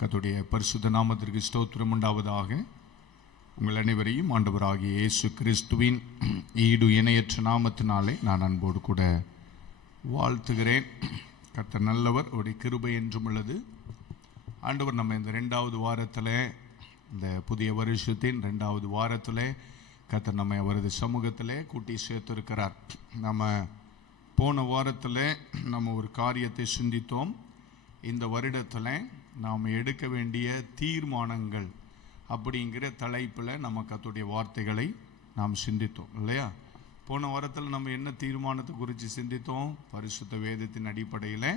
கர்த்தருடைய பரிசுத்த நாமத்திற்கு ஸ்தோத்திரம் உண்டாவதாக. உங்கள் அனைவரையும் ஆண்டவராகிய இயேசு கிறிஸ்துவின் ஈடு இணையற்ற நாமத்தினாலே நான் அன்போடு கூட வாழ்த்துகிறேன். கர்த்தர் நல்லவர், அவருடைய கிருபை என்றும் உள்ளது. ஆண்டவர் நம்ம இந்த 2வது வாரத்தில், இந்த புதிய வருஷத்தின் 2வது வாரத்தில் கர்த்தர் நம்மை அவரது சமூகத்தில் கூட்டி சேர்த்திருக்கிறார். நம்ம போன வாரத்தில் நம்ம ஒரு காரியத்தை சிந்தித்தோம். இந்த வருடத்தில் நாம் எடுக்க வேண்டிய தீர்மானங்கள் அப்படிங்கிற தலைப்பில் நம்ம கர்த்தருடைய வார்த்தைகளை நாம் சிந்தித்தோம் இல்லையா? போன வாரத்தில் நம்ம என்ன தீர்மானத்தை குறித்து சிந்தித்தோம்? பரிசுத்த வேதத்தின் அடிப்படையில்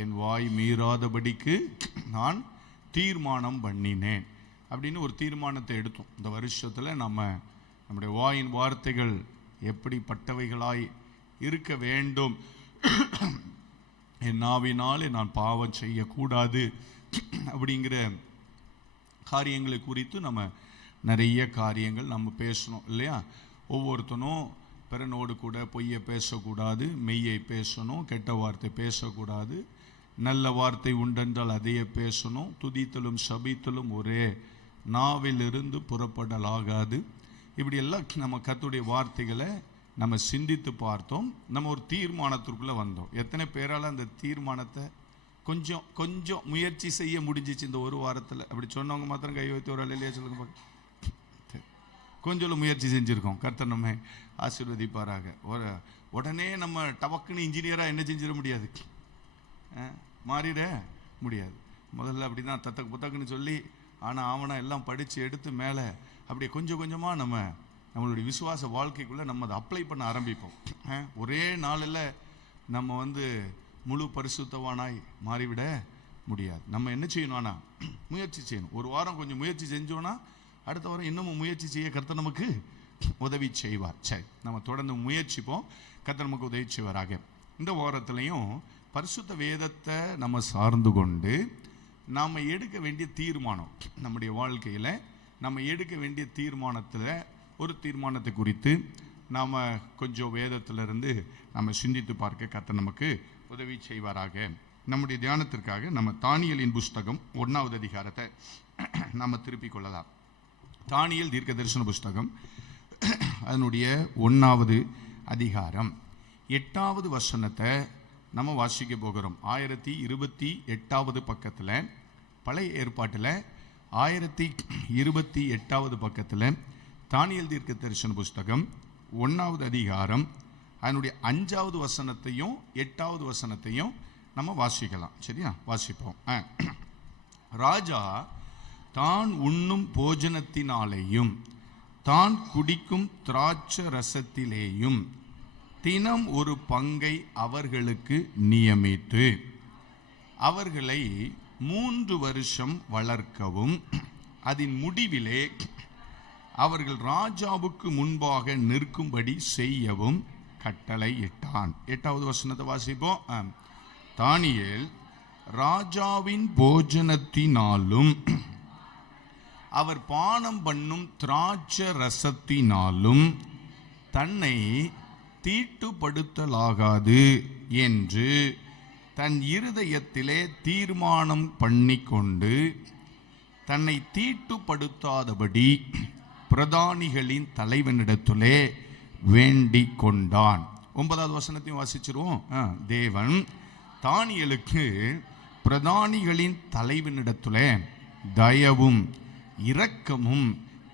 என் வாய் மீறாதபடிக்கு நான் தீர்மானம் பண்ணினேன் அப்படின்னு ஒரு தீர்மானத்தை எடுத்தோம். இந்த வருஷத்தில் நம்முடைய வாயின் வார்த்தைகள் எப்படிப்பட்டவைகளாய் இருக்க வேண்டும், என் நாவினாலே நான் பாவம் செய்யக்கூடாது அப்படிங்கிற காரியங்களை குறித்து நம்ம நிறைய காரியங்கள் நம்ம பேசணும் இல்லையா? ஒவ்வொருத்தனும் பிறனோடு கூட பொய்யை பேசக்கூடாது, மெய்யை பேசணும், கெட்ட வார்த்தை பேசக்கூடாது, நல்ல வார்த்தை உண்டென்றால் அதையே பேசணும், துதித்தலும் சபித்தலும் ஒரே நாவிலிருந்து புறப்படலாகாது. இப்படியெல்லாம் நம்ம கர்த்தருடைய வார்த்தைகளை நம்ம சிந்தித்து பார்த்தோம். நம்ம ஒரு தீர்மானத்திற்குள்ளே வந்தோம். எத்தனை பேரால் அந்த தீர்மானத்தை கொஞ்சம் முயற்சி செய்ய முடிஞ்சிச்சு இந்த ஒரு வாரத்தில்? அப்படி சொன்னவங்க மாத்திரம் கை வைத்து ஒரு இல்லையா சொல்லுங்க பார்க்க. கொஞ்சம் முயற்சி செஞ்சுருக்கோம். கர்த்தர் நம்ம ஆசீர்வதிப்பாராக. உடனே நம்ம டபக்குன்னு இன்ஜினியராக என்ன செஞ்சிட முடியாது, மாறிட முடியாது. முதல்ல அப்படி தான் தத்தக்கு புத்தக்குன்னு சொல்லி ஆனால் ஆவணம் எல்லாம் படித்து எடுத்து மேலே அப்படியே கொஞ்சம் கொஞ்சமாக நம்மளுடைய விசுவாச வாழ்க்கைக்குள்ளே நம்ம அதை அப்ளை பண்ண ஆரம்பிப்போம். ஒரே நாளில் நம்ம முழு பரிசுத்தவானாய் மாறிவிட முடியாது. நம்ம என்ன செய்யணும்? ஆனால் முயற்சி செய்யணும். ஒரு வாரம் கொஞ்சம் முயற்சி செஞ்சோன்னா அடுத்த வாரம் இன்னமும் முயற்சி செய்ய கர்த்தர் நமக்கு உதவி செய்வார். சரி, நம்ம தொடர்ந்து முயற்சிப்போம். கர்த்தர் நமக்கு உதவி செய்வாராக. இந்த வாரத்துலையும் பரிசுத்த வேதத்தை நம்ம சார்ந்து கொண்டு நாம் எடுக்க வேண்டிய தீர்மானம், நம்முடைய வாழ்க்கையில் நம்ம எடுக்க வேண்டிய தீர்மானத்தில் ஒரு தீர்மானத்தை குறித்து நாம் கொஞ்சம் வேதத்திலிருந்து நம்ம சிந்தித்து பார்க்க கர்த்தர் நமக்கு உதவி செய்வாராக. நம்முடைய தியானத்திற்காக நம்ம தானியேலின் புஸ்தகம் 1வது அதிகாரத்தை நாம் திருப்பிக் கொள்ளலாம். தானியேல் தீர்க்க தரிசன புஸ்தகம் அதனுடைய 1வது அதிகாரம் 8வது வசனத்தை நம்ம வாசிக்க போகிறோம். 1028வது பக்கத்தில், பழைய ஏற்பாட்டில் 1028வது பக்கத்தில் தானியேல் தீர்க்க தரிசன புஸ்தகம் 1வது அதிகாரம் அதனுடைய 5வது வசனத்தையும் 8வது வசனத்தையும் நம்ம வாசிக்கலாம். சரியா? வாசிப்போம். ராஜா தான் உண்ணும் போஜனத்தினாலேயும் தான் குடிக்கும் திராட்சை ரசத்திலேயும் தினம் ஒரு பங்கை அவர்களுக்கு நியமித்து அவர்களை 3 வருஷம் வளர்க்கவும் அதன் முடிவிலே அவர்கள் ராஜாவுக்கு முன்பாக நிற்கும்படி செய்யவும் கட்டளை இட்டான். 8வது வசனத்தை வாசிப்போம். தானியேல் ராஜாவின் போஜனத்தினாலும் அவர் பானம் பண்ணும் திராட்சை ரசத்தினாலும் தன்னை தீட்டுப்படுத்தலாகாது என்று தன் இருதயத்திலே தீர்மானம் பண்ணிக்கொண்டு தன்னை தீட்டுப்படுத்தாதபடி பிரதானிகளின் தலைவனிடத்திலே வேண்டிக் கொண்டான். 9வது வசனத்தையும் வாசிச்சிருவோம். தேவன் தானியேலுக்கு பிரதானிகளின் தலைவனிடத்திலே தயவும் இரக்கமும்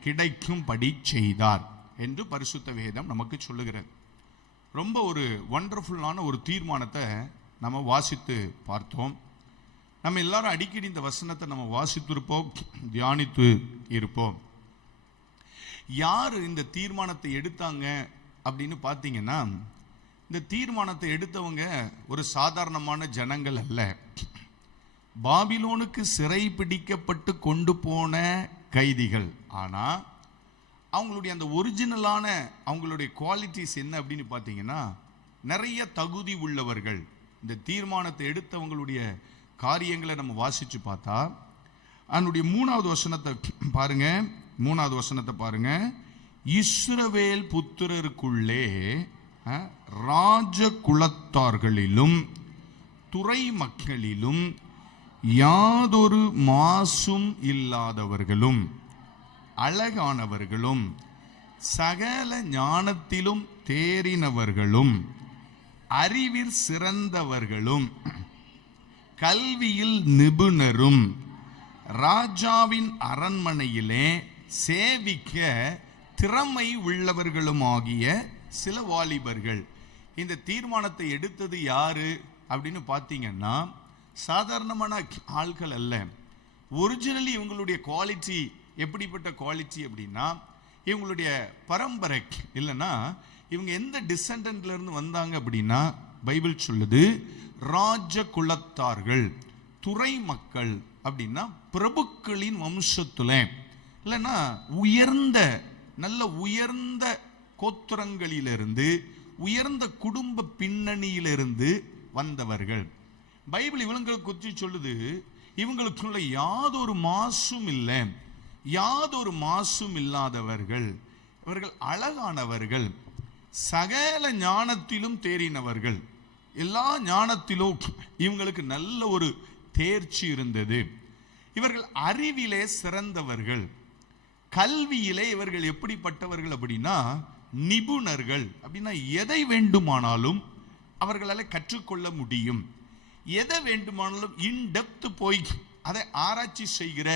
கிடைக்கும்படி செய்தார் என்று பரிசுத்த வேதம் நமக்கு சொல்லுகிறது. ரொம்ப ஒரு வண்டர்ஃபுல்லான ஒரு தீர்மானத்தை நம்ம வாசித்து பார்த்தோம். நம்ம எல்லாரும் அடிக்கடி இந்த வசனத்தை நம்ம வாசித்திருப்போம், தியானித்து இருப்போம். யார் இந்த தீர்மானத்தை எடுத்தாங்க அப்படின்னு பார்த்தீங்கன்னா, இந்த தீர்மானத்தை எடுத்தவங்க ஒரு சாதாரணமான ஜனங்கள் அல்ல. பாபிலோனுக்கு சிறை பிடிக்கப்பட்டு கொண்டு போன கைதிகள். ஆனால் அவங்களுடைய அந்த ஒரிஜினலான அவங்களுடைய குவாலிட்டிஸ் என்ன அப்படின்னு பார்த்தீங்கன்னா, நிறைய தகுதி உள்ளவர்கள். இந்த தீர்மானத்தை எடுத்தவங்களுடைய காரியங்களை நம்ம வாசித்து பார்த்தா அதனுடைய 3வது வசனத்தை பாருங்க. 3வது வசனத்தை பாருங்க. இஸ்ரவேல் புத்திரருக்குள்ளே ராஜ குலத்தார்களிலும் துறை மக்களிலும் யாதொரு மாசும் இல்லாதவர்களும் அழகானவர்களும் சகல ஞானத்திலும் தேறினவர்களும் அறிவில் சிறந்தவர்களும் கல்வியில் நிபுணரும் ராஜாவின் அரண்மனையிலே சேவிக்க திறமை உள்ளவர்களுமாகிய சில வாலிபர்கள். இந்த தீர்மானத்தை எடுத்தது யாரு அப்படின்னு பார்த்தீங்கன்னா சாதாரணமான ஆட்கள் அல்ல. ஒரிஜினலி இவங்களுடைய குவாலிட்டி எப்படிப்பட்ட குவாலிட்டி அப்படின்னா, இவங்களுடைய பரம்பரை இல்லைன்னா இவங்க எந்த டிசெண்டன்ட்ல இருந்து வந்தாங்க அப்படின்னா, பைபிள் சொல்லுது ராஜ குலத்தார்கள், துறை மக்கள் அப்படின்னா பிரபுக்களின் வம்சத்துல இல்லைன்னா உயர்ந்த நல்ல உயர்ந்த கோத்திரங்களிலிருந்து உயர்ந்த குடும்ப பின்னணியிலிருந்து வந்தவர்கள். பைபிள் இவங்களுக்கு குறித்து சொல்லுது, இவங்களுக்குள்ள யாதொரு மாசும் இல்லை, யாதொரு மாசும் இல்லாதவர்கள், இவர்கள் அழகானவர்கள், சகல ஞானத்திலும் தேறினவர்கள். எல்லா ஞானத்திலும் இவங்களுக்கு நல்ல ஒரு தேர்ச்சி இருந்தது. இவர்கள் அறிவிலே சிறந்தவர்கள், கல்வியிலே இவர்கள் எப்படிப்பட்டவர்கள் அப்படின்னா நிபுணர்கள். அப்படின்னா எதை வேண்டுமானாலும் அவர்களால் கற்றுக்கொள்ள முடியும், எதை வேண்டுமானாலும் இன்டெப்த் போய் அதை ஆராய்ச்சி செய்கிற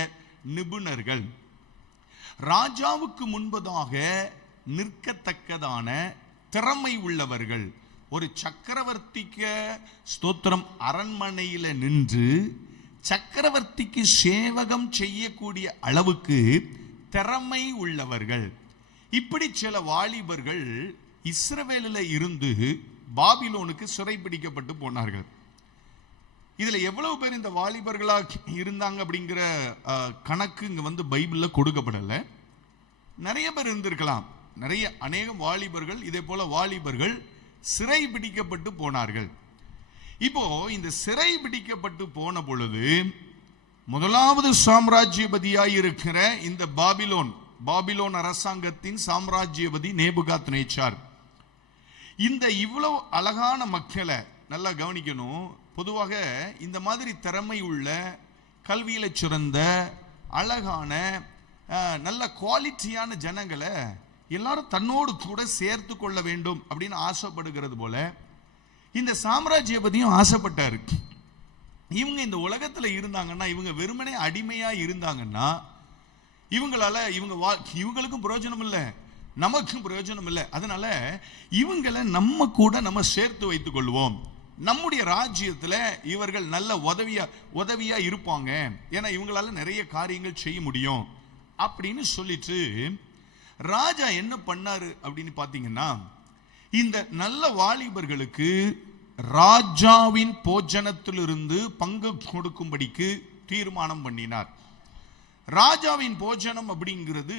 நிபுணர்கள். ராஜாவுக்கு முன்பதாக நிற்கத்தக்கதான திறமை உள்ளவர்கள். ஒரு சக்கரவர்த்திக்கு ஸ்தோத்திரம் அரண்மனையில நின்று சக்கரவர்த்திக்கு சேவகம் செய்யக்கூடிய அளவுக்கு திறமை உள்ளவர்கள். இப்படி சில வாலிபர்கள் இஸ்ரவேலில் இருந்து பாபிலோனுக்கு சிறைபிடிக்கப்பட்டு போனார்கள். இதுல எவ்வளவு பேர் இந்த வாலிபர்களாக இருந்தாங்க அப்படிங்கிற கணக்கு இங்க பைபிள்ல கொடுக்கப்படல. நிறைய பேர் இருந்திருக்கலாம். அநேகம் வாலிபர்கள் இதே போல வாலிபர்கள் சிறை பிடிக்கப்பட்டு போனார்கள். இப்போ இந்த சிறை பிடிக்கப்பட்டு போன பொழுது முதலாவது சாம்ராஜ்யபதியாய் இருக்கிற இந்த பாபிலோன் அரசாங்கத்தின் சாம்ராஜ்யபதி நேபுகாத்நேச்சார் இந்த இவ்வளவு அழகான மக்களை நல்லா கவனிக்கணும். பொதுவாக இந்த மாதிரி திறமை உள்ள கல்வியில சிறந்த அழகான நல்ல குவாலிட்டியான ஜனங்களை எல்லாரும் தன்னோடு கூட சேர்த்து கொள்ள வேண்டும் அப்படின்னு ஆசைப்படுகிறது போல இந்த சாம்ராஜ்யபதியும் ஆசைப்பட்டாரு. இவங்க இந்த உலகத்துல இருந்தாங்கன்னா, இவங்க வெறுமனே அடிமையா இருந்தாங்கன்னா இவங்களுக்கும் பிரயோஜனம் இல்லை, நமக்கும் பிரயோஜனம் இல்லை. அதனால இவங்களை நம்ம கூட நம்ம சேர்த்து வைத்துக் கொள்வோம். நம்முடைய ராஜ்யத்துல இவர்கள் நல்ல உதவியா இருப்பாங்க, ஏன்னா இவங்களால நிறைய காரியங்கள் செய்ய முடியும் அப்படின்னு சொல்லிட்டு ராஜா என்ன பண்ணாரு அப்படின்னு பாத்தீங்கன்னா, இந்த நல்ல வாலிபர்களுக்கு ராஜாவின் போஜனத்திலிருந்து பங்கு கொடுக்கும்படிக்கு தீர்மானம் பண்ணினார். ராஜாவின் போஜனம் அப்படிங்கிறது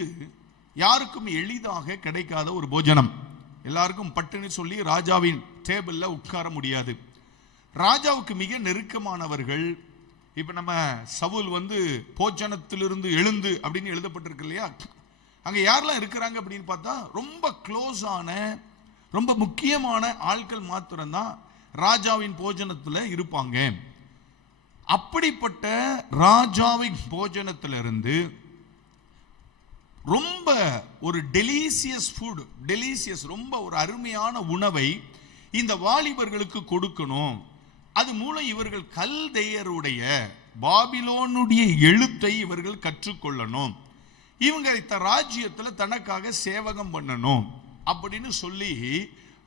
யாருக்கும் எளிதாக கிடைக்காத ஒரு போஜனம். எல்லாருக்கும் பட்டுன்னு சொல்லி ராஜாவின் டேபிள்ல உட்கார முடியாது. ராஜாவுக்கு மிக நெருக்கமானவர்கள். இப்ப நம்ம சவுல் போஜனத்திலிருந்து எழுந்து அப்படின்னு எழுதப்பட்டிருக்கு இல்லையா, அங்க யாரெல்லாம் இருக்கிறாங்க அப்படின்னு பார்த்தா ரொம்ப க்ளோஸான ரொம்ப முக்கியமான ஆட்கள் மாத்திரம்தான் ராஜாவின் போஜனத்துல இருப்பாங்க. அப்படிப்பட்ட ராஜாவின் போஜனத்திலிருந்து ரொம்ப ஒரு டெலிசியஸ் ஃபுட், ரொம்ப ஒரு அருமையான உணவை இந்த வாலிபர்களுக்கு கொடுக்கணும். அது மூலம் இவர்கள் கல்தேயருடைய பாபிலோனுடைய எழுத்தை இவர்கள் கற்றுக்கொள்ளணும், இவங்க இந்த ராஜ்யத்துல தனக்காக சேவகம் பண்ணணும் அப்படின்னு சொல்லி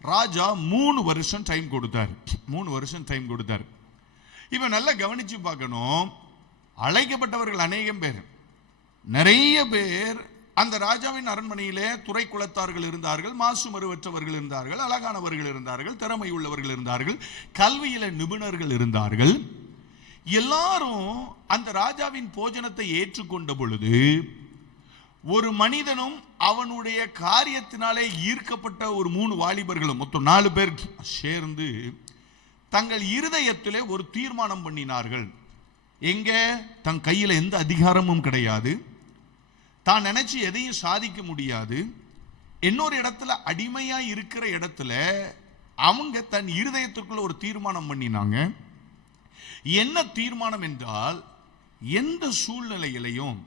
ராஜா 3 வருஷம் டைம் கொடுத்தார். இவன் நல்லா கவனிச்சு பார்க்கணும். அழைக்கப்பட்டவர்கள் அநேகம் பேர், நிறைய பேர் அந்த ராஜாவின் அரண்மனையிலே துறை குலத்தார்கள் இருந்தார்கள், மாசு மறுவற்றவர்கள் இருந்தார்கள், அழகானவர்கள் இருந்தார்கள், திறமை உள்ளவர்கள் இருந்தார்கள், கல்வியில நிபுணர்கள் இருந்தார்கள். எல்லாரும் அந்த ராஜாவின் போஜனத்தை ஏற்றுக்கொண்ட பொழுது ஒரு மனிதனும் அவனுடைய காரியத்தினாலே ஈர்க்கப்பட்ட ஒரு 3 வாலிபர்களும் மொத்தம் 4 பேர் சேர்ந்து தங்கள் இருதயத்திலே ஒரு தீர்மானம் பண்ணினார்கள். எங்க தன் கையில எந்த அதிகாரமும் கிடையாது, தான் நினைச்சு எதையும் சாதிக்க முடியாது, இன்னொரு இடத்துல அடிமையா இருக்கிற இடத்துல அவங்க தன் இருதயத்துக்குள்ள ஒரு தீர்மானம் பண்ணினாங்க. என்ன தீர்மானம் என்றால், எந்த சூழ்நிலையிலையும்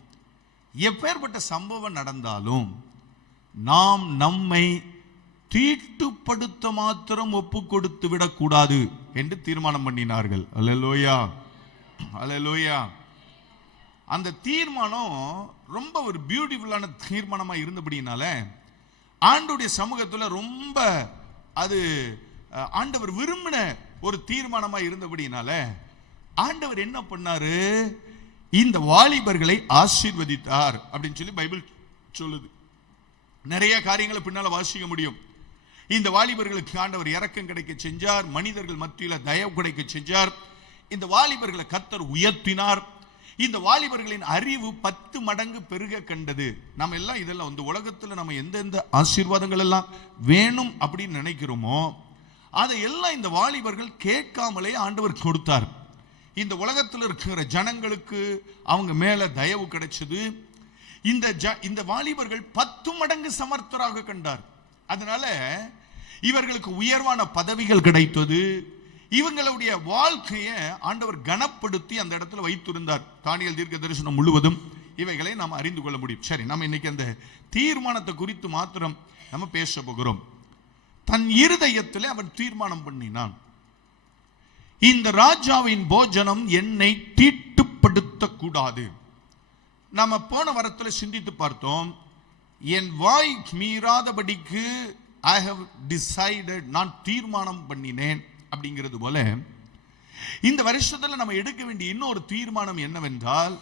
எப்பேற்பட்ட சம்பவம் நடந்தாலும் நாம் நம்மை தீட்டுப்படுத்த மாத்திரம் ஒப்பு கொடுத்து விடக்கூடாது என்று தீர்மானம் பண்ணினார்கள். அல்லேலூயா, அல்லேலூயா. அந்த தீர்மானம் ரொம்ப ஒரு பியூட்டிஃபுல்லான தீர்மானமா இருந்தபடினால ஆண்டவருடைய சமூகத்தில் ரொம்ப அது ஆண்டவர் விரும்பின ஒரு தீர்மானமா இருந்தபடினால ஆண்டவர் என்ன பண்ணாரு, இந்த வாலிபர்களை ஆசீர்வதித்தார் அப்படின்னு சொல்லி பைபிள் சொல்லுது. நிறைய காரியங்களை பின்னால வாசிக்க முடியும். இந்த வாலிபர்களுக்கு ஆண்டவர் இரக்கம் கிடைக்க செஞ்சார், மனிதர்கள் மத்தியில் தயவு கிடைக்க செஞ்சார், இந்த வாலிபர்களை கர்த்தர் உயர்த்தினார், இந்த வாலிபர்களின் அறிவு 10 மடங்கு பெருக கண்டது. நம்ம எல்லாம் இதெல்லாம் இந்த உலகத்தில் நம்ம எந்தெந்த ஆசீர்வாதங்கள் எல்லாம் வேணும் அப்படின்னு நினைக்கிறோமோ அதையெல்லாம் இந்த வாலிபர்கள் கேட்காமலே ஆண்டவர் கொடுத்தார். இந்த உலகத்தில் இருக்கிற ஜனங்களுக்கு அவங்க மேல தயவு கிடைச்சது. இந்த வாலிபர்கள் 10 மடங்கு சமர்த்தராக கண்டார். அதனால இவர்களுக்கு உயர்வான பதவிகள் கிடைத்தது. இவங்களுடைய வாழ்க்கையை ஆண்டவர் கனப்படுத்தி அந்த இடத்துல வைத்திருந்தார். தானியேல் தீர்க்க தரிசனம் முழுவதும் இவைகளை நாம் அறிந்து கொள்ள முடியும். சரி, நம்ம இன்னைக்கு அந்த தீர்மானத்தை குறித்து மாத்திரம் நம்ம பேச போகிறோம். தன் இருதயத்தில் அவன் தீர்மானம் பண்ணினான், இந்த ராஜாவின் போஜனம் என்னை தீட்டுப்படுத்த கூடாது. நம்ம போன வாரத்தில் சிந்தித்து பார்த்தோம், என் வாய் மீறாதபடிக்கு I have decided, நான் தீர்மானம் பண்ணினேன் அப்படிங்கிறது போல இந்த வருஷத்துல நம்ம எடுக்க வேண்டிய இன்னொரு தீர்மானம் என்னவென்றால்,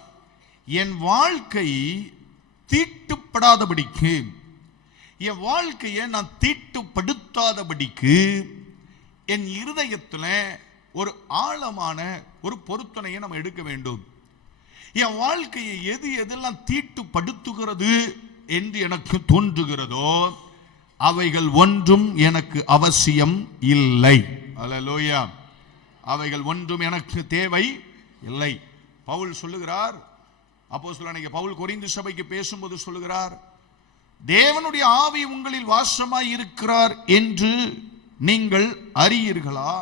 என் வாழ்க்கை தீட்டுப்படாதபடிக்கு, என் வாழ்க்கையை நான் தீட்டுப்படுத்தாதபடிக்கு என் இருதயத்துல ஒரு ஆழமான ஒரு பொருத்தனையை நம்ம எடுக்க வேண்டும். என் வாழ்க்கையை எதெல்லாம் தீட்டுப்படுத்துகிறது என்று எனக்கு தோன்றுகிறதோ அவைகள் ஒன்றும் எனக்கு அவசியம் இல்லை. அல்லேலூயா. அவைகள் ஒன்றும் எனக்கு தேவை இல்லை. பவுல் சொல்லுகிறார், அப்போஸ்தலனாகிய பவுல் கொரிந்து சபைக்கு பேசும்போது சொல்லுகிறார், தேவனுடைய ஆவி உங்களில் வாசமாய் இருக்கிறார் என்று நீங்கள் அறியீர்களா?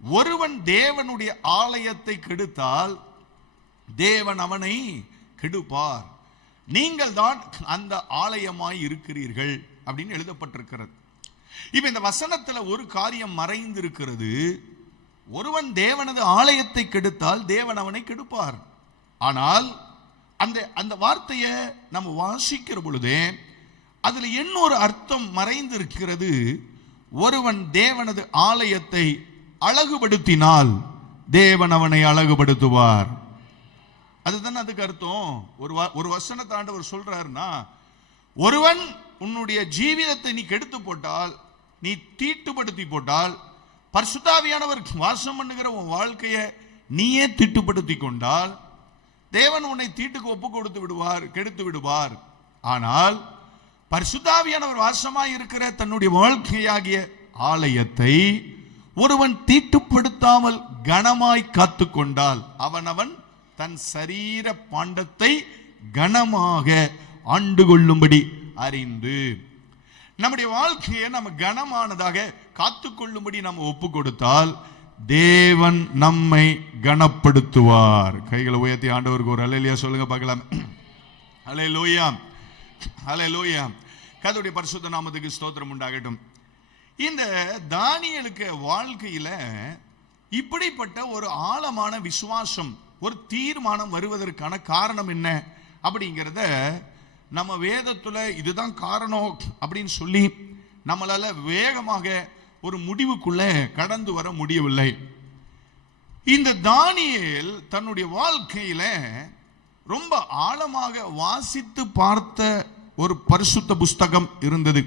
ஒருவன் தேவனுடைய ஆலயத்தை கெடுத்தால் தேவன் அவனை கெடுப்பார். நீங்கள் தான் அந்த ஆலயமாய் இருக்கிறீர்கள் அப்படின்னு எழுதப்பட்டிருக்கிறது. இப்ப இந்த வசனத்துல ஒரு காரியம் மறைந்து இருக்கிறது. ஒருவன் தேவனது ஆலயத்தை கெடுத்தால் தேவன் அவனை கெடுப்பார். ஆனால் அந்த வார்த்தையை நம்ம வாசிக்கிற பொழுதே அதுல இன்னொரு அர்த்தம் மறைந்து இருக்கிறது. ஒருவன் தேவனது ஆலயத்தை அழகுபடுத்தினால் தேவன் அவனை அழகுபடுத்துவார். அதுதான் அதுக்கு அர்த்தம். ஒரு வசனத்தை ஆண்டவர் சொல்றாருன்னா, ஒருவன் உன்னுடைய ஜீவிதத்தை நீ கெடுத்து போட்டால், நீ தீட்டுப்படுத்தி போட்டால், பரிசுத்தாவியானவர் வாசம் பண்ணுகிற உன் வாழ்க்கையை நீயே தீட்டுப்படுத்தி கொண்டால் தேவன் உன்னை தீட்டுக்கு ஒப்பு கொடுத்து விடுவார், கெடுத்து விடுவார். ஆனால் பரிசுத்தாவியானவர் வாசமாய் இருக்கிற தன்னுடைய வாழ்க்கையாகிய ஆலயத்தை ஒருவன் தீட்டுப்படுத்தாமல் கனமாய் காத்து கொண்டால் அவன் தன் சரீர பாண்டத்தை கனமாக ஆண்டு கொள்ளும்படி அறிந்து, நம்முடைய வாழ்க்கையை நம்ம கனமானதாக காத்துக்கொள்ளும்படி நம்ம ஒப்பு கொடுத்தால் தேவன் நம்மை கனப்படுத்துவார். கைகளை உயர்த்தி ஆண்டவருக்கு ஒரு அல்லேலூயா சொல்லுங்க பார்க்கலாம். அல்லேலூயா, அல்லேலூயா. கர்த்தருடைய பரிசுத்த நாமத்துக்கு ஸ்தோத்திரம் உண்டாகட்டும். இந்த தானியேலுக்கு வாழ்க்கையில இப்படிப்பட்ட ஒரு ஆழமான விசுவாசம், ஒரு தீர்மானம் வருவதற்கான காரணம் என்ன அப்படிங்கிறத நம்ம வேதத்துல இதுதான் காரணம் அப்படின்னு சொல்லி நம்மளால வேகமாக ஒரு முடிவுக்குள்ள கடந்து வர முடியவில்லை. இந்த தானியேல் தன்னுடைய வாழ்க்கையில ரொம்ப ஆழமாக வாசித்து பார்த்த ஒரு பரிசுத்த புஸ்தகம் இருந்தது.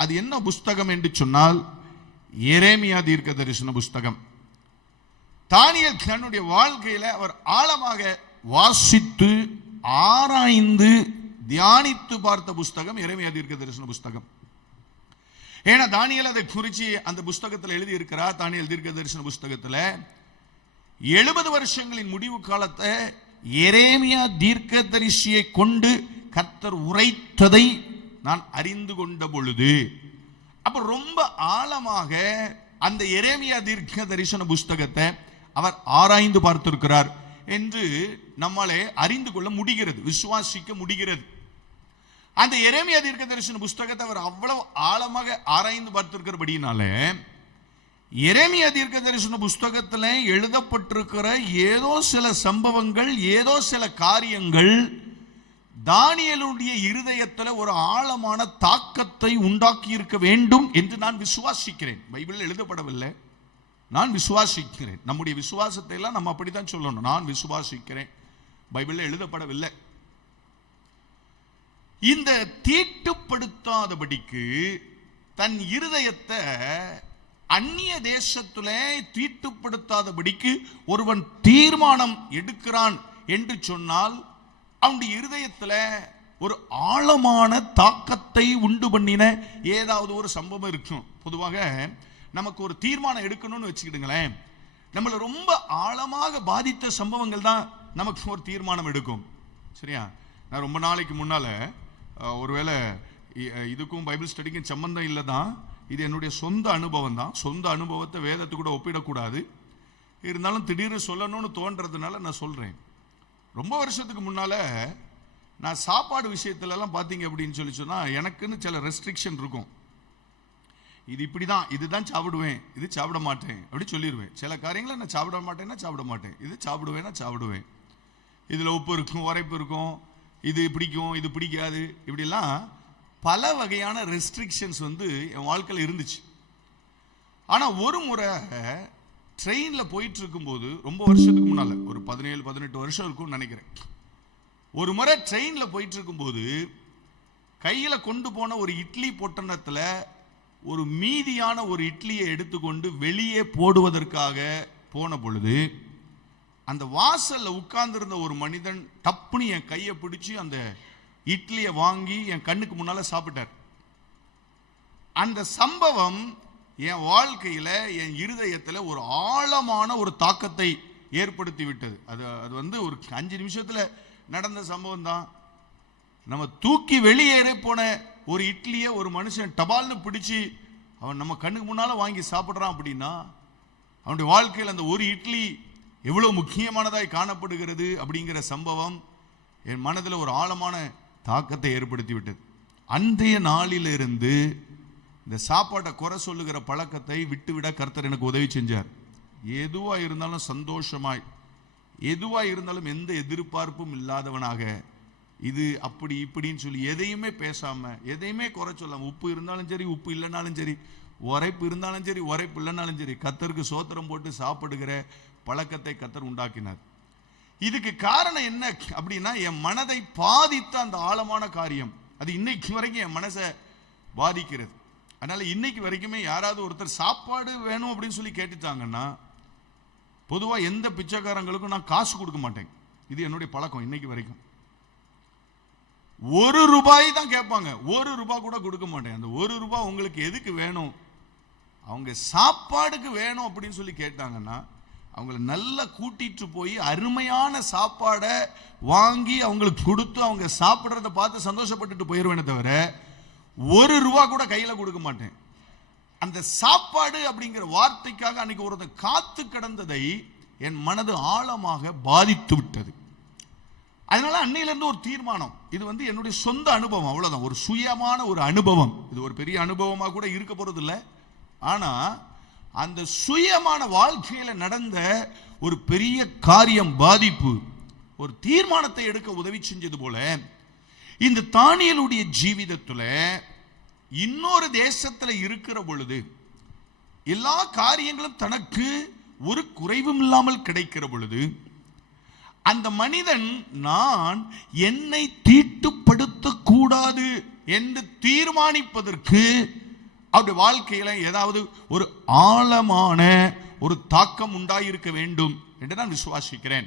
அது என்ன புஸ்தகம் என்று சொன்னால் எரேமியா தீர்க்க தரிசன புஸ்தகம். தானியேல் தன்னுடைய வாழ்க்கையில அவர் ஆழமாக வாசித்து ஆராய்ந்து தியானித்து பார்த்த புஸ்தகம் எரேமியா தீர்க்க தரிசன புஸ்தகம். ஏன்னா தானியேல் அதை குறித்து அந்த புஸ்தகத்தில் எழுதி இருக்கிறார். தானியேல் தீர்க்க தரிசன புஸ்தகத்தில் 70 வருஷங்களின் முடிவு காலத்தை எரேமியா தீர்க்க தரிசியை கொண்டு கர்த்தர் உரைத்ததை நான் அறிந்து கொண்ட பொழுது, அப்ப ரொம்ப ஆழமாக அந்த எரேமியா தீர்க்க தரிசன புஸ்தகத்தை அவர் ஆராய்ந்து பார்த்திருக்கிறார் என்று நம்மாலே அறிந்து கொள்ள முடிகிறது, விசுவாசிக்க முடிகிறது. அந்த எரேமியா தீர்க்கதரிசன புஸ்தகத்தை அவர் அவ்வளவு ஆழமாக ஆராய்ந்து பார்த்திருக்கிறபடினால எரேமியா தீர்க்கதரிசன புஸ்தகத்தில் எழுதப்பட்டிருக்கிற ஏதோ சில சம்பவங்கள், ஏதோ சில காரியங்கள் தானியேலுடைய இருதயத்தில் ஒரு ஆழமான தாக்கத்தை உண்டாக்கி இருக்க வேண்டும் என்று நான் விசுவாசிக்கிறேன். பைபிளில் எழுதப்படவில்லை, நான் விசுவாசிக்கிறேன். நம்முடைய விசுவாசத்தை எல்லாம் நம்ம அப்படித்தான் சொல்லணும், நான் விசுவாசிக்கிறேன், பைபிளில் எழுதப்படவில்லை. இந்த தீட்டுப்படுத்தாதபடிக்கு தன் இருதயத்தை அந்நிய தேசத்திலே தீட்டுப்படுத்தாதபடிக்கு ஒருவன் தீர்மானம் எடுக்கிறான் என்று சொன்னால் அவனுடைய இருதயத்தில் ஒரு ஆழமான தாக்கத்தை உண்டு பண்ணின ஏதாவது ஒரு சம்பவம் இருக்கும். பொதுவாக நமக்கு ஒரு தீர்மானம் எடுக்கணும்னு வச்சுக்கிடுங்களேன், நம்மளை ரொம்ப ஆழமாக பாதித்த சம்பவங்கள் தான் நமக்கு ஒரு தீர்மானம் எடுக்கும். சரியா? நான் ரொம்ப நாளைக்கு முன்னால ஒருவேளை இதுக்கும் பைபிள் ஸ்டடிக்கும் சம்பந்தம் இல்லை தான், இது என்னுடைய சொந்த அனுபவம் தான். சொந்த அனுபவத்தை வேதத்து கூட ஒப்பிடக்கூடாது, இருந்தாலும் திடீர்னு சொல்லணும்னு தோன்றதுனால நான் சொல்கிறேன். ரொம்ப வருஷத்துக்கு முன்னால் நான் சாப்பாடு விஷயத்துலலாம் பார்த்தீங்க அப்படின்னு சொன்னால் எனக்குன்னு சில ரெஸ்ட்ரிக்ஷன் இருக்கும். இது இப்படி தான், இதுதான் சாப்பிடுவேன், இது சாப்பிட மாட்டேன் அப்படி சொல்லிடுவேன். சில காரியங்களை நான் சாப்பிட மாட்டேன்னா சாப்பிட மாட்டேன், இது சாப்பிடுவேன்னா சாப்பிடுவேன். இதில் உப்பு இருக்கும், உரைப்பு இருக்கும், இது பிடிக்கும், இது பிடிக்காது, இப்படிலாம் பல வகையான ரெஸ்ட்ரிக்ஷன்ஸ் என் வாழ்க்கையில் இருந்துச்சு. ஆனால் ஒரு முறை ட்ரெயினில் போயிட்டு இருக்கும்போது, ரொம்ப வருஷத்துக்கு முன்னால், ஒரு 17-18 வருஷம் இருக்கும்னு நினைக்கிறேன், ஒரு முறை ட்ரெயினில் போயிட்டு இருக்கும்போது கையில் கொண்டு போன ஒரு இட்லி பொட்டணத்தில் ஒரு மீதியான ஒரு இட்லியை எடுத்துக்கொண்டு வெளியே போடுவதற்காக போன பொழுது அந்த வாசல்ல உட்கார்ந்திருந்த ஒரு மனிதன் டப்புனு என் கையை பிடிச்சு அந்த இட்லியை வாங்கி என் கண்ணுக்கு முன்னால சாப்பிட்டார். அந்த சம்பவம் என் வாழ்க்கையில, என் இருதயத்தில் ஒரு ஆழமான ஒரு தாக்கத்தை ஏற்படுத்தி விட்டது. அது ஒரு 5 நிமிஷத்துல நடந்த சம்பவம் தான். நம்ம தூக்கி வெளியேறி போன ஒரு இட்லியை ஒரு மனுஷன் டபால்னு பிடிச்சு அவன் நம்ம கண்ணுக்கு முன்னால வாங்கி சாப்பிட்றான் அப்படின்னா அவனுடைய வாழ்க்கையில் அந்த ஒரு இட்லி எவ்வளவு முக்கியமானதாய் காணப்படுகிறது அப்படிங்கிற சம்பவம் என் மனதில் ஒரு ஆழமான தாக்கத்தை ஏற்படுத்தி விட்டது. அன்றைய நாளிலிருந்து இந்த சாப்பாட்டை குறை சொல்லுகிற பழக்கத்தை விட்டுவிட கர்த்தர் எனக்கு உதவி செஞ்சார். எதுவா இருந்தாலும் சந்தோஷமாய், எதுவா இருந்தாலும் எந்த எதிர்பார்ப்பும் இல்லாதவனாக, இது அப்படி இப்படின்னு சொல்லி எதையுமே பேசாம, எதையுமே குறை சொல்லாம, உப்பு இருந்தாலும் சரி, உப்பு இல்லைனாலும் சரி, உரைப்பு இருந்தாலும் சரி, உரைப்பு இல்லைனாலும் சரி, கர்த்தருக்கு சோத்திரம் போட்டு சாப்பிடுகிற பழக்கத்தை கர்த்தர் உண்டாக்கினார். இதுக்கு காரணம் என்ன அப்படின்னா, என் மனதை பாதித்த அந்த ஆழமான காரியம் அது இன்னைக்கு வரைக்கும் என் மனசை பாதிக்கிறது. அதனால இன்னைக்கு வரைக்குமே யாராவது ஒருத்தர் சாப்பாடு வேணும் அப்படின்னு சொல்லி கேட்டுட்டாங்கன்னா, பொதுவா எந்த பிச்சைக்காரங்களுக்கும் நான் காசு கொடுக்க மாட்டேன். இது என்னுடைய பழக்கம் இன்னைக்கு வரைக்கும். ₹1 தான் கேட்பாங்க, ₹1 கூட கொடுக்க மாட்டேன். அந்த ₹1 உங்களுக்கு எதுக்கு வேணும்? அவங்க சாப்பாடுக்கு வேணும் அப்படின்னு சொல்லி கேட்டாங்கன்னா அவங்கள நல்லா கூட்டிட்டு போய் அருமையான சாப்பாடை வாங்கி அவங்களுக்கு கொடுத்து அவங்க சாப்பிட்றத பார்த்து சந்தோஷப்பட்டுட்டு போயிடுவேனே தவிர ₹1 கூட கையில் கொடுக்க மாட்டேன். அந்த சாப்பாடு அப்படிங்கிற வார்த்தைக்காக அன்னைக்கு ஒருத்தர் காத்து கிடந்ததை என் மனது ஆழமாக பாதித்து விட்டது. அதனால அன்னையிலிருந்து ஒரு தீர்மானம், இது என்னுடைய சொந்த அனுபவம், அவ்வளவுதான், ஒரு சுயமான ஒரு அனுபவம். இது ஒரு பெரிய அனுபவமாக கூட இருக்க போறது இல்லை. ஆனா அந்த சுயமான வாழ்க்கையில நடந்த ஒரு பெரிய காரியம், பாதிப்பு, ஒரு தீர்மானத்தை எடுக்க உதவி செஞ்சது போல இந்த தானியேலுடைய ஜீவிதத்துல இன்னொரு தேசத்துல இருக்கிற பொழுது எல்லா காரியங்களும் தனக்கு ஒரு குறைவும் இல்லாமல் கிடைக்கிற பொழுது அந்த மனிதன், நான் என்னை தீட்டுப்படுத்த கூடாது என்று தீர்மானிப்பதற்கு அவருடைய வாழ்க்கையில ஏதாவது ஒரு ஆழமான ஒரு தாக்கம் உண்டாயிருக்க வேண்டும் என்று நான் விசுவாசிக்கிறேன்.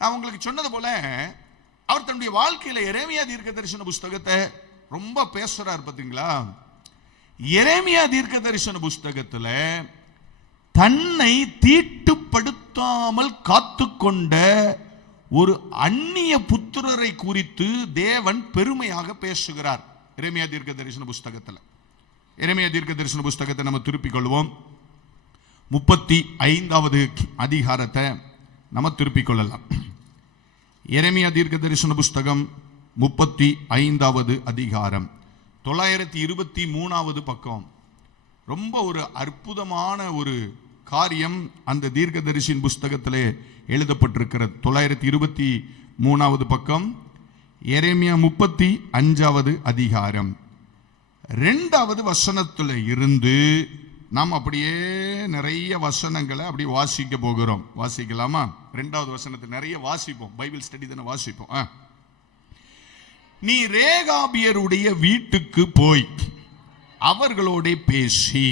நான் உங்களுக்கு சொன்னது போல அவர் தன்னுடைய வாழ்க்கையில எரேமியா தீர்க்கதரிசன புஸ்தகத்தை ரொம்ப பேசுறார். பார்த்தீங்களா? எரேமியா தீர்க்கதரிசன புஸ்தகத்துல தன்னை தீட்டுப்படுத்தாமல் காத்துக்கொண்ட ஒரு அந்நிய புத்திரரை குறித்து தேவன் பெருமையாக பேசுகிறார். எரேமியா தீர்க்கதரிசன புஸ்தகத்தில், எரேமியா தீர்க்கதரிசன புஸ்தகத்தை நம்ம திருப்பிக் கொள்வோம். 35வது அதிகாரத்தை நம்ம திருப்பிக் கொள்ளலாம். எரேமியா தீர்க்க தரிசன புஸ்தகம் 35வது அதிகாரம் 923வது பக்கம். ரொம்ப ஒரு அற்புதமான ஒரு காரியம் அந்த தீர்க்கதரிசியின் புஸ்தகத்திலே எழுதப்பட்டிருக்கிறது. 923வது பக்கம், எரேமியா 35வது அதிகாரம் 2வது வசனத்தில் இருந்து நாம் அப்படியே நிறைய வசனங்களை அப்படி வாசிக்க போகிறோம். வாசிக்கலாமா? 2வது வசனத்தில் நிறைய வாசிப்போம். பைபிள் ஸ்டடி தானே வாசிப்போம். நீ ரேகாபியருடைய வீட்டுக்கு போய் அவர்களோட பேசி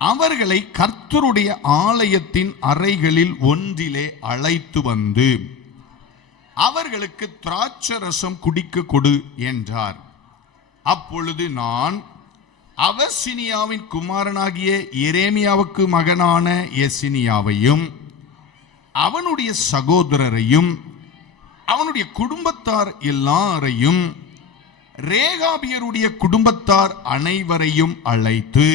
அவர்களை கர்த்தருடைய ஆலயத்தின் அறைகளில் ஒன்றிலே அழைத்து வந்து அவர்களுக்கு திராட்சரசம் குடிக்க கொடு என்றார். அப்பொழுது நான் அவசினியாவின் குமாரனாகிய எரேமியாவுக்கு மகனான எசினியாவையும் அவனுடைய சகோதரரையும் அவனுடைய குடும்பத்தார் எல்லாரையும் ரேகாபியருடைய குடும்பத்தார் அனைவரையும் அழைத்து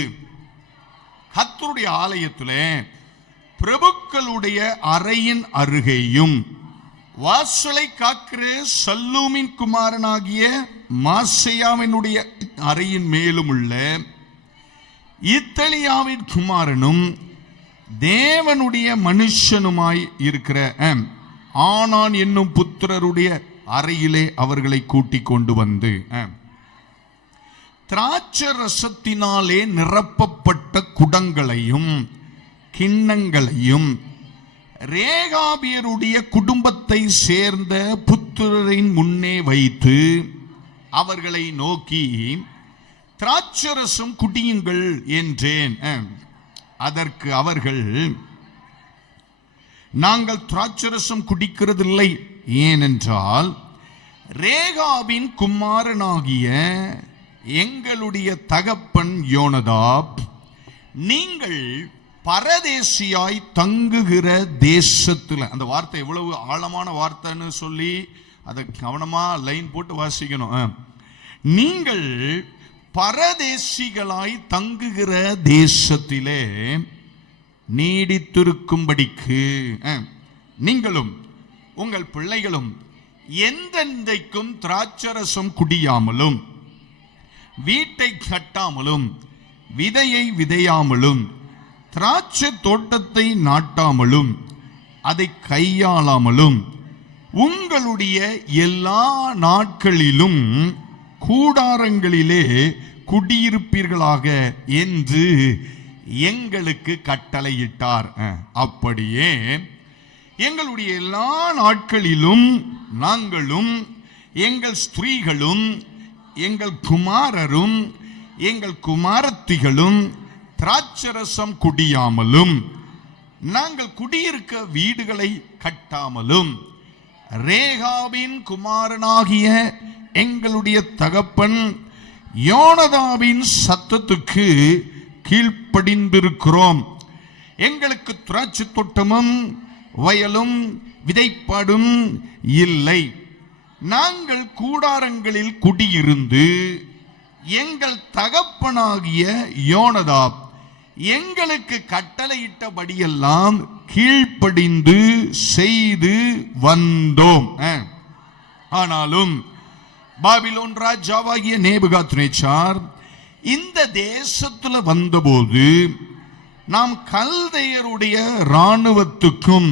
கர்த்தருடைய ஆலயத்திலே பிரபுக்களுடைய அறையின் அருகேயும் வாசலை காக்கிற சல்லூமின் குமாரனாகிய மாசையாவினுடைய அறையின் மேலும் உள்ள இத்தலியாவின் குமாரனும் தேவனுடைய மனுஷனுமாய் இருக்கிற ஆனான் என்னும் புத்திரருடைய அறையிலே அவர்களை கூட்டிக் கொண்டு வந்து திராட்சரசத்தினாலே நிரப்பப்பட்ட குடங்களையும் கிண்ணங்களையும் ரேகாபியருடைய குடும்பத்தை சேர்ந்த புத்திரரின் முன்னே வைத்து அவர்களை நோக்கி திராட்சரசம் குடியுங்கள் என்றேன். அதற்கு அவர்கள், நாங்கள் திராட்சரசம் குடிக்கிறதில்லை, ஏனென்றால் ரேகாபின் குமாரனாகிய எங்களுடைய தகப்பன் யோனதாப் நீங்கள் பரதேசியாய் தங்குகிற தேசத்தில், அந்த வார்த்தை எவ்வளவு ஆழமான வார்த்தைன்னு சொல்லி அதை கவனமா லைன் போட்டு வாசிக்கணும். நீங்கள் பரதேசிகளாய் தங்குகிற தேசத்திலே நீடித்திருக்கும்படிக்கு நீங்களும் உங்கள் பிள்ளைகளும் எந்தெந்தைக்கும் திராட்சரசம் குடியாமலும் வீட்டை கட்டாமலும் விதையை விதையாமலும் திராட்சை தோட்டத்தை நாட்டாமலும் அதை கையாளாமலும் உங்களுடைய எல்லா நாட்களிலும் கூடாரங்களிலே குடியிருப்பீர்களாக என்று எங்களுக்கு கட்டளையிட்டார். அப்படியே எங்களுடைய எல்லா நாட்களிலும் நாங்களும் எங்கள் ஸ்திரீகளும் எங்கள் குமாரரும் எங்கள் குமாரத்திகளும் திராட்சரசம் குடியாமலும் நாங்கள் குடியிருக்க வீடுகளை கட்டாமலும் ரேகாபின் குமாரனாகிய எங்களுடைய தகப்பன் யோனதாவின் சத்தத்துக்கு கீழ்ப்படிந்திருக்கிறோம். எங்களுக்கு திராட்சை தோட்டமும் வயலும் விதைப்பாடும் இல்லை. நாங்கள் கூடாரங்களில் குடியிருந்து எங்கள் தகப்பனாகிய யோனதாப் எங்களுக்கு கட்டளையிட்டபடியெல்லாம் கீழ்ப்படிந்து செய்து வந்தோம். ஆனாலும் பாபிலோன் ராஜாவாகிய நேபுகாத்நேச்சார் இந்த தேசத்துல வந்தபோது நாம் கல்தையருடைய இராணுவத்துக்கும்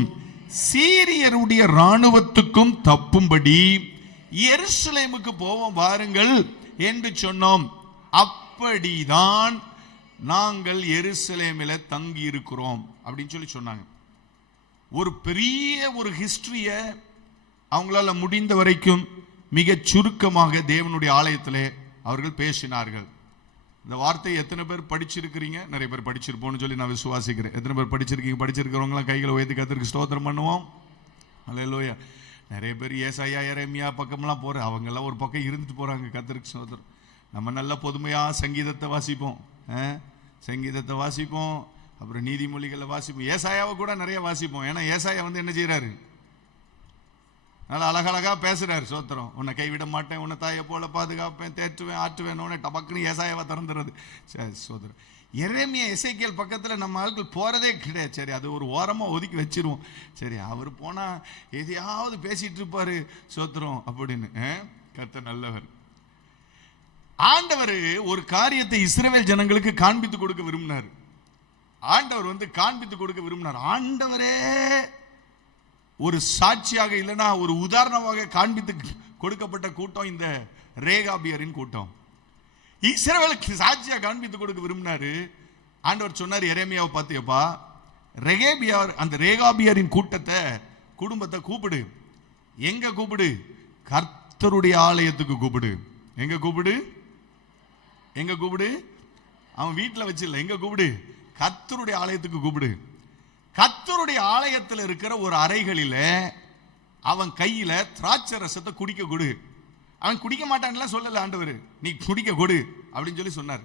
சீரியருடைய இராணுவத்துக்கும் தப்பும்படி எருசலேமுக்கு போவோம் வாருங்கள் என்று சொன்னோம். அப்படிதான் நாங்கள் எருசலேமில் தங்கி இருக்கிறோம் அப்படின்னு சொல்லி சொன்னாங்க. ஒரு பெரிய ஒரு ஹிஸ்டரிய அவங்களால முடிந்த வரைக்கும் மிக சுருக்கமாக தேவனுடைய ஆலயத்திலே அவர்கள் பேசினார்கள். இந்த வார்த்தையை எத்தனை பேர் படிச்சிருக்கிறீங்க? நிறைய பேர் படிச்சிருப்போம்னு சொல்லி நான் விசுவாசிக்கிறேன். எத்தனை பேர் படிச்சிருக்கீங்க? படிச்சிருக்கிறவங்களாம் கைகளை உயர்த்தி கர்த்தருக்கு ஸ்தோத்திரம் பண்ணுவோம். அல்லேலூயா. நிறைய பேர் ஏசாயா எரேமியா பக்கம்லாம் போற, அவங்கெல்லாம் ஒரு பக்கம் இருந்துட்டு போறாங்க. கர்த்தருக்கு ஸ்தோத்திரம். நம்ம நல்ல பொதுமையா சங்கீதத்தை வாசிப்போம், சங்கீதத்தை வாசிப்போம், அப்புறம் நீதிமொழிகளை வாசிப்போம், ஏசாயாவை கூட நிறைய வாசிப்போம். ஏன்னா ஏசாயா என்ன செய்யறாரு? நல்லா அழகழகா பேசுறாரு. சோத்திரம். உன்னை கைவிட மாட்டேன், உன்னை தாயை போல பாதுகாப்பேன், தேற்றுவேன், ஆற்றுவேன், டபக்குன்னு ஏசாயாவை திறந்துறது. சோத்திரம். எரேமியா எசேக்கியேல் பக்கத்தில் நம்ம ஆட்கள் போறதே கிடையாது. சரி, அது ஒரு ஓரமாக ஒதுக்கி வச்சிருவோம். சரி, அவர் போனா எதையாவது பேசிட்டு இருப்பாரு, சோத்திரம் அப்படின்னு. கர்த்தர் நல்லவர். ஆண்டவர் ஒரு காரியத்தை இஸ்ரவேல் ஜனங்களுக்கு காண்பித்து கொடுக்க விரும்பினார். ஆண்டவர் காண்பித்து கொடுக்க விரும்பினார். ஆண்டவரே ஒரு சாட்சியாக இல்லைன்னா ஒரு உதாரணமாக காண்பித்து கொடுக்கப்பட்ட கூட்டம் இந்த ரேகாபியரின் கூட்டம். இஸ்ரவேலுக்கு சாட்சியாக காண்பித்து கொடுக்க விரும்பினாரு. ஆண்டவர் சொன்னார் எரேமியாவை பார்த்தியப்பா, அந்த ரேகாபியரின் கூட்டத்தை, குடும்பத்தை கூப்பிடு. எங்க கூப்பிடு? கர்த்தருடைய ஆலயத்துக்கு கூப்பிடு. எங்க கூப்பிடு? எங்க கூப்பிடு? அவன் வீட்டில் வச்சில்ல, எங்க கூப்பிடு? கர்த்தருடைய ஆலயத்துக்கு கூப்பிடு. கர்த்தருடைய ஆலயத்தில் இருக்கிற ஒரு அறைகளில அவன் கையில திராட்சை ரசத்தை குடிக்க கொடு. அவன் குடிக்க மாட்டான்லாம் சொல்லல ஆண்டவர், நீ குடிக்க கொடு அப்படின்னு சொல்லி சொன்னார்.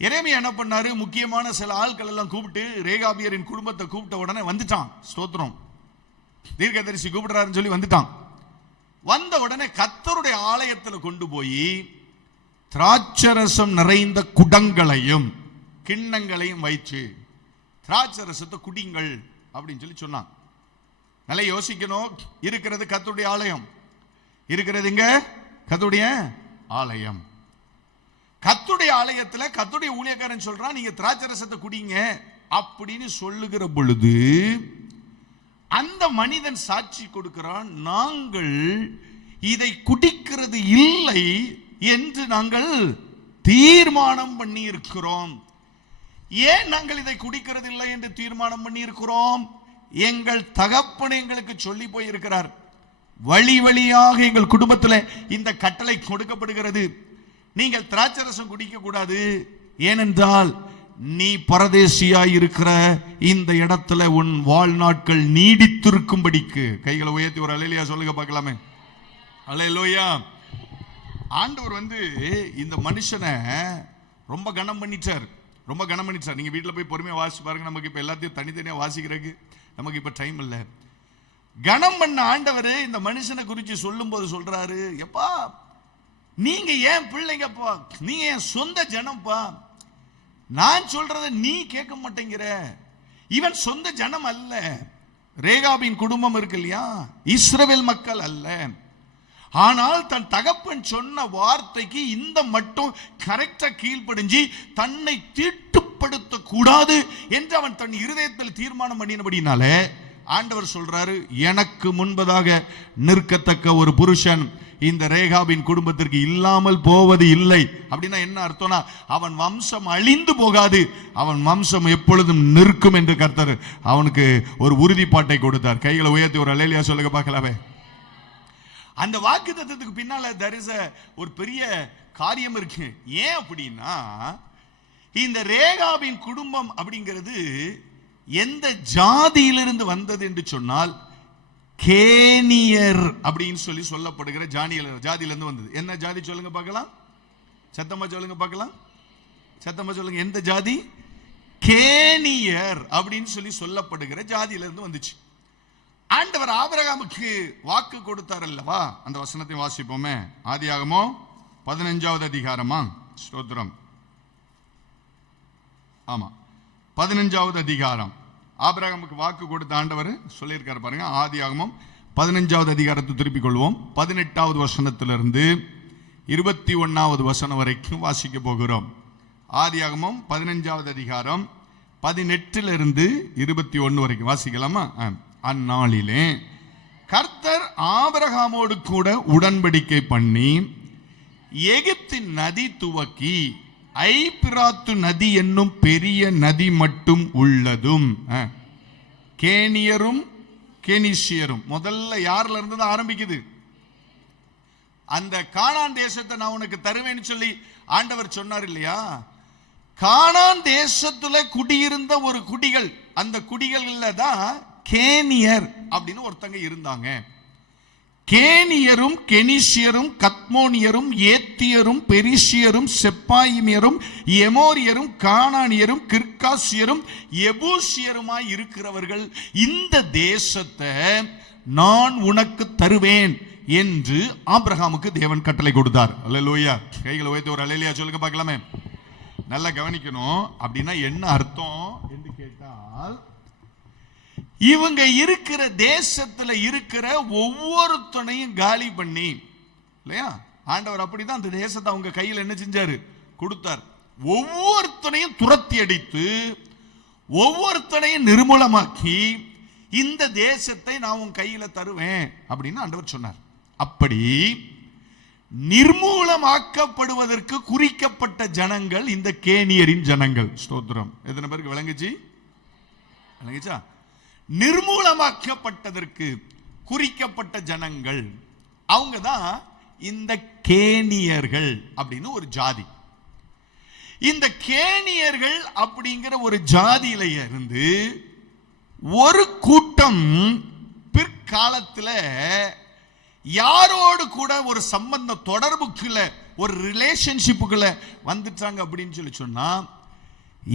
எரேமியா என்ன பண்ணாரு? முக்கியமான சில ஆட்கள் எல்லாம் கூப்பிட்டு ரேகாபியரின் குடும்பத்தை கூப்பிட்ட உடனே வந்துட்டான். ஸ்தோத்திரம், தீர்க்கதரிசி கூப்பிடுறாருன்னு சொல்லி வந்துட்டான். வந்த உடனே கர்த்தருடைய ஆலயத்தில் கொண்டு போய் திராட்சரசம் நிறைந்த குடங்களையும் கிண்ணங்களையும் வைத்து திராட்சரசத்தை குடிங்கள் அப்படின்னு சொல்லி சொன்னான். நல்லா யோசிக்கணும். இருக்கிறது கர்த்தருடைய ஆலயம், இருக்கிறது இங்க கர்த்தருடைய ஆலயம். கர்த்தருடைய ஆலயத்துல கர்த்தருடைய ஊழியக்காரன் சொல்றான், நீங்க திராட்சரசத்தை குடிங்க அப்படின்னு சொல்லுகிற பொழுது அந்த மனிதன் சாட்சி கொடுக்கிறான், நாங்கள் இதை குடிக்கிறது இல்லை என்று நாங்கள் தீர்மானம் பண்ணி இருக்கிறோம். ஏன் நாங்கள் இதை குடிக்கிறது இல்லை என்று தீர்மானம் பண்ணி இருக்கிறோம்? எங்கள் தகப்பன் எங்களுக்கு சொல்லி போயிருக்கிறார். வழி வழியாக எங்கள் குடும்பத்தில் இந்த கட்டளை கொடுக்கப்படுகிறது, நீங்கள் திராட்சரசம் குடிக்க கூடாது. ஏனென்றால் நீ பரதேசியாய் இருக்கிற இந்த இடத்துல உன் வாழ்நாட்கள் நீடித்திருக்கும்படிக்கு. கைகளை உயர்த்தி ஒரு அல்லேலூயா சொல்லுங்க பார்க்கலாமே. அல்லேலூயா. ஆண்டவர் இந்த மனுஷனை ரொம்ப கனம் பண்ணிட்டார், ரொம்ப கனம் பண்ணிட்டார். நீங்க வீட்டில் போய் பொறுமையா வாசிச்சு பாருங்க. நமக்கு இப்ப எல்லாத்தையும் தனித்தனியா வாசிக்கிறதுக்கு நமக்கு இப்ப டைம் இல்லை. கனம் பண்ண ஆண்டவர் இந்த மனுஷனை குறித்து சொல்லும் போது சொல்றாரு, எப்பா நீங்க ஏன் பிள்ளைங்கப்பா, நீங்க என் சொந்த ஜனம்பா, நான் சொல்றத நீ கேட்க மாட்டேங்கிற. இவன் சொந்த ஜனம் அல்ல, ரேகாபின் குடும்பம் இருக்கு இல்லையா, இஸ்ரவேல் மக்கள் அல்ல. ஆனால் தன் தகப்பன் சொன்ன வார்த்தைக்கு இந்த மட்டும் கரெக்டா கீழ்ப்படிஞ்சு தன்னை தீட்டுப்படுத்த கூடாது என்று அவன் தன் இருதயத்தில் தீர்மானம் பண்ணினபடினால ஆண்டவர் சொல்றாரு, எனக்கு முன்பதாக நிற்கத்தக்க ஒரு புருஷன் இந்த ரேகாபின் குடும்பத்திற்கு இல்லாமல் போவது இல்லை. அப்படின்னா என்ன அர்த்தம்னா, அவன் வம்சம் அழிந்து போகாது, அவன் வம்சம் எப்பொழுதும் நிற்கும் என்று கர்த்தர் அவனுக்கு ஒரு உறுதிப்பாட்டை கொடுத்தார். கைகளை உயர்த்தி ஒரு அல்லேலூயா சொல்லுங்க பார்க்கலாமே. அந்த வாக்குத்தத்தத்துக்கு பின்னால ஒரு பெரிய காரியம் இருக்கு. ஏன் அப்படின்னா, இந்த ரேகாபின் குடும்பம் அப்படிங்கிறது எந்த ஜாதியிலிருந்து வந்தது என்று சொன்னால் கேனியர் அப்படின்னு சொல்லி சொல்லப்படுகிற ஜாதியிலிருந்து வந்தது. என்ன ஜாதி சொல்லுங்க பார்க்கலாம், சத்தமா சொல்லுங்க பார்க்கலாம், சத்தமா சொல்லுங்க. எந்த ஜாதி? கேனியர் அப்படின்னு சொல்லி சொல்லப்படுகிற ஜாதியிலிருந்து வந்துச்சு. ஆண்டவர் ஆபிரகாமுக்கு வாக்கு கொடுத்தார் அல்லவா, அந்த வசனத்தை வாசிப்போமே. ஆதியாகமம் 15வது அதிகாரமா, ஸ்தோத்திரம், ஆமா 15வது அதிகாரம். ஆபிரகாமுக்கு வாக்கு கொடுத்த ஆண்டவர் சொல்லியிருக்காரு பாருங்க. ஆதியாகமம் 15வது அதிகாரத்தை திருப்பிக் கொள்வோம். 18வது வசனத்திலிருந்து 21வது வசனம் வரைக்கும் வாசிக்க போகிறோம். ஆதியாகமம் 15வது அதிகாரம் 18லிருந்து 21 வரைக்கும் வாசிக்கலாமா? அந்நாளிலே கர்த்தர் ஆபிரகாமோடு கூட உடன்படிக்கை பண்ணி எகிப்தின் நதி துவக்கி ஐபிராத்து நதி என்னும் பெரிய நதி மட்டும் உள்ளதும் கேனியரும் கெனிசியரும். முதல்ல யார்ல இருந்து தான் ஆரம்பிக்குது? அந்த கானான் தேசத்தை நான் உனக்கு தருவேன்னு சொல்லி ஆண்டவர் சொன்னார் இல்லையா. கானான் தேசத்துல குடியிருந்த ஒரு குடிகள், அந்த குடிகள்ல தான் கேனியர் அப்படின்னு ஒருத்தங்க இருந்தாங்க. கேனியரும் கெனிசியரும் கத்மோனியரும் ஏத்தியரும் பெரிசியரும் செப்பாயிமியரும் எமோரியரும் கானானியரும் கிர்காசியரும் எபூசியருமாய் இருக்கிறவர்கள் இந்த தேசத்தை நான் உனக்கு தருவேன் என்று ஆபிரகாமுக்கு தேவன் கட்டளை கொடுத்தார். அல்லேலூயா. கைகளை உயர்த்தி ஒரு அல்லேலூயா சொல்லுங்க பார்க்கலாமே. நல்லா கவனிக்கணும். அப்படின்னா என்ன அர்த்தம் என்று கேட்டால், இவங்க இருக்கிற தேசத்துல இருக்கிற ஒவ்வொருத்தனையும் காலி பண்ணி, இல்லையா, ஆண்டவர் அப்படிதான் அந்த தேசத்தை அவங்க கையில் என்ன செஞ்சாரு, கொடுத்தார். ஒவ்வொருத்தனையும் துரத்தி அடித்து ஒவ்வொருத்தனையும் நிர்மூலமாக்கி இந்த தேசத்தை நான் உன் கையில தருவேன் அப்படின்னு ஆண்டவர் சொன்னார். அப்படி நிர்மூலமாக்கப்படுவதற்கு குறிக்கப்பட்ட ஜனங்கள் இந்த கேனியரின் ஜனங்கள். ஸ்தோத்திரம். எத்தனை பேருக்கு விளங்குச்சா? நிர்மூலமாக்கப்பட்டதற்கு குறிக்கப்பட்ட ஜனங்கள் அவங்க தான் இந்த கேனியர்கள் அப்படின்னு ஒரு ஜாதி. இந்த கேனியர்கள் அப்படிங்கிற ஒரு ஜாதியில இருந்து ஒரு கூட்டம் பிற்காலத்தில் யாரோடு கூட ஒரு சம்பந்த தொடர்புக்குள்ள, ஒரு ரிலேஷன்ஷிப்புக்குள்ள வந்துட்டாங்க அப்படின்னு சொல்லி சொன்னா,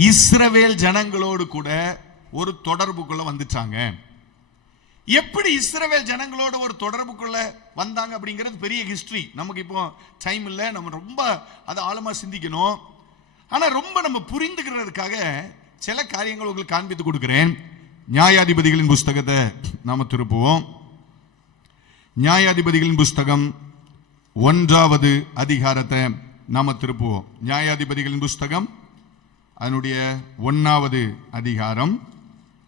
இஸ்ரவேல் ஜனங்களோடு கூட ஒரு தொடர்புக்குள்ள வந்துட்டாங்க. எப்படி இஸ்ரவேல் ஜனங்களோட ஒரு தொடர்புக்குள்ள வந்தாங்க அப்படிங்கிறது பெரிய ஹிஸ்டரி. நமக்கு இப்போ டைம் இல்லை, நம்ம ரொம்ப அதை ஆழமா சிந்திக்கணும். ஆனா ரொம்ப நம்ம புரிந்துக்கிறதுக்காக சில காரியங்கள் உங்களுக்கு காண்பித்து கொடுக்கிறேன். நியாயாதிபதிகளின் புஸ்தகத்தை நாம திருப்புவோம். நியாயாதிபதிகளின் புஸ்தகம் 1வது அதிகாரத்தை நாம திருப்புவோம். நியாயாதிபதிகளின் புஸ்தகம் அதனுடைய 1வது அதிகாரம்.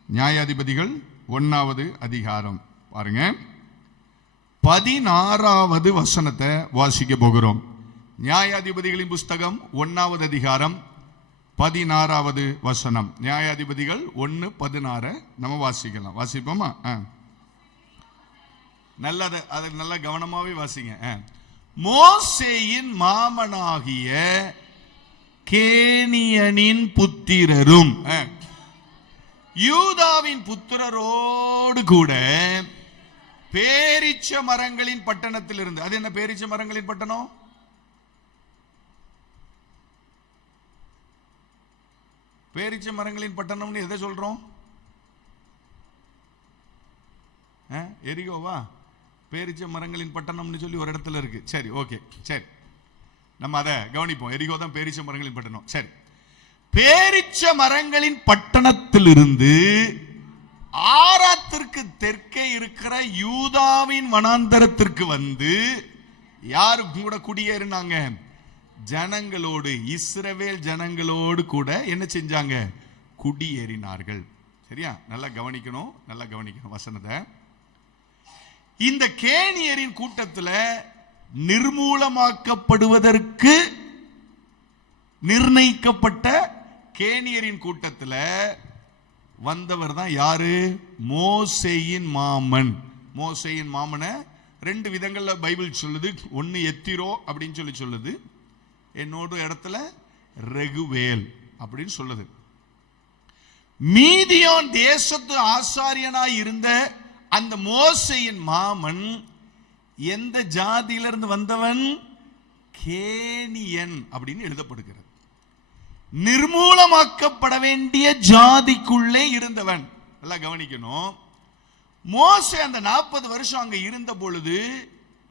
நியாயாதிபதிகள் 1வது அதிகாரம் பாருங்க, 16வது வசனத்தை வாசிக்க போகிறோம். நியாயாதிபதிகளின் புஸ்தகம் 1வது அதிகாரம் 16வது வசனம். நியாயாதிபதிகள் 1:16 நம்ம வாசிக்கலாம். வாசிப்போமா? நல்லது, அதை நல்ல கவனமாவே வாசிங்க. மோசேயின் மாமனாகிய கேனியனின் புத்திரரும் யூதாவின் புத்திரரோடு கூட பேரீச்ச மரங்களின் பட்டணத்தில் இருந்து. அது என்ன பேரீச்ச மரங்களின் பட்டணம்? பேரீச்ச மரங்களின் பட்டணம்னு எதை சொல்றோம்? எரிகோவா? பேரீச்ச மரங்களின் பட்டணம்னு சொல்லி ஒரு இடத்துல இருக்கு. சரி, ஓகே, சரி, நம்ம அதை கவனிப்போம். எரிகோ தான் பேரீச்ச மரங்களின் பட்டணம். சரி, பேரீச்ச மரங்களின் பட்டணத்திலிருந்து ஆராத்திற்கு தெற்கே இருக்கிற யூதாவின் வனாந்தரத்திற்கு வந்து யாரு கூட குடியேறினாங்க? ஜனங்களோடு, இஸ்ரவேல் ஜனங்களோடு கூட என்ன செஞ்சாங்க? குடியேறினார்கள். சரியா? நல்லா கவனிக்கணும் வசனத்தை. இந்த கேனியரின் கூட்டத்தில் நிர்மூலமாக்கப்படுவதற்கு நிர்ணயிக்கப்பட்ட கேனியரின் கூட்டத்தில் வந்தவர் தான் யாரு? மோசேயின் மாமன். மோசேயின் மாமனை 2 விதங்கள்ல பைபிள் சொல்லுது. ஒன்னு எத்திரோ அப்படின்னு சொல்லுது, என்னோட இடத்துல ரெகுவேல் அப்படின்னு சொல்லுது. மீதியான் தேசத்து ஆசாரியனாய் இருந்த அந்த மோசேயின் மாமன் எந்த ஜாதியிலிருந்து வந்தவன்? கேனியன் அப்படின்னு எழுதப்படுகிறது. நிர்மூலமாக்கப்பட வேண்டிய ஜாதிக்குள்ளே இருந்தவன். எல்லாம் கவனிக்கணும். மோசே அந்த 40 வருஷம் அங்க இருந்த பொழுது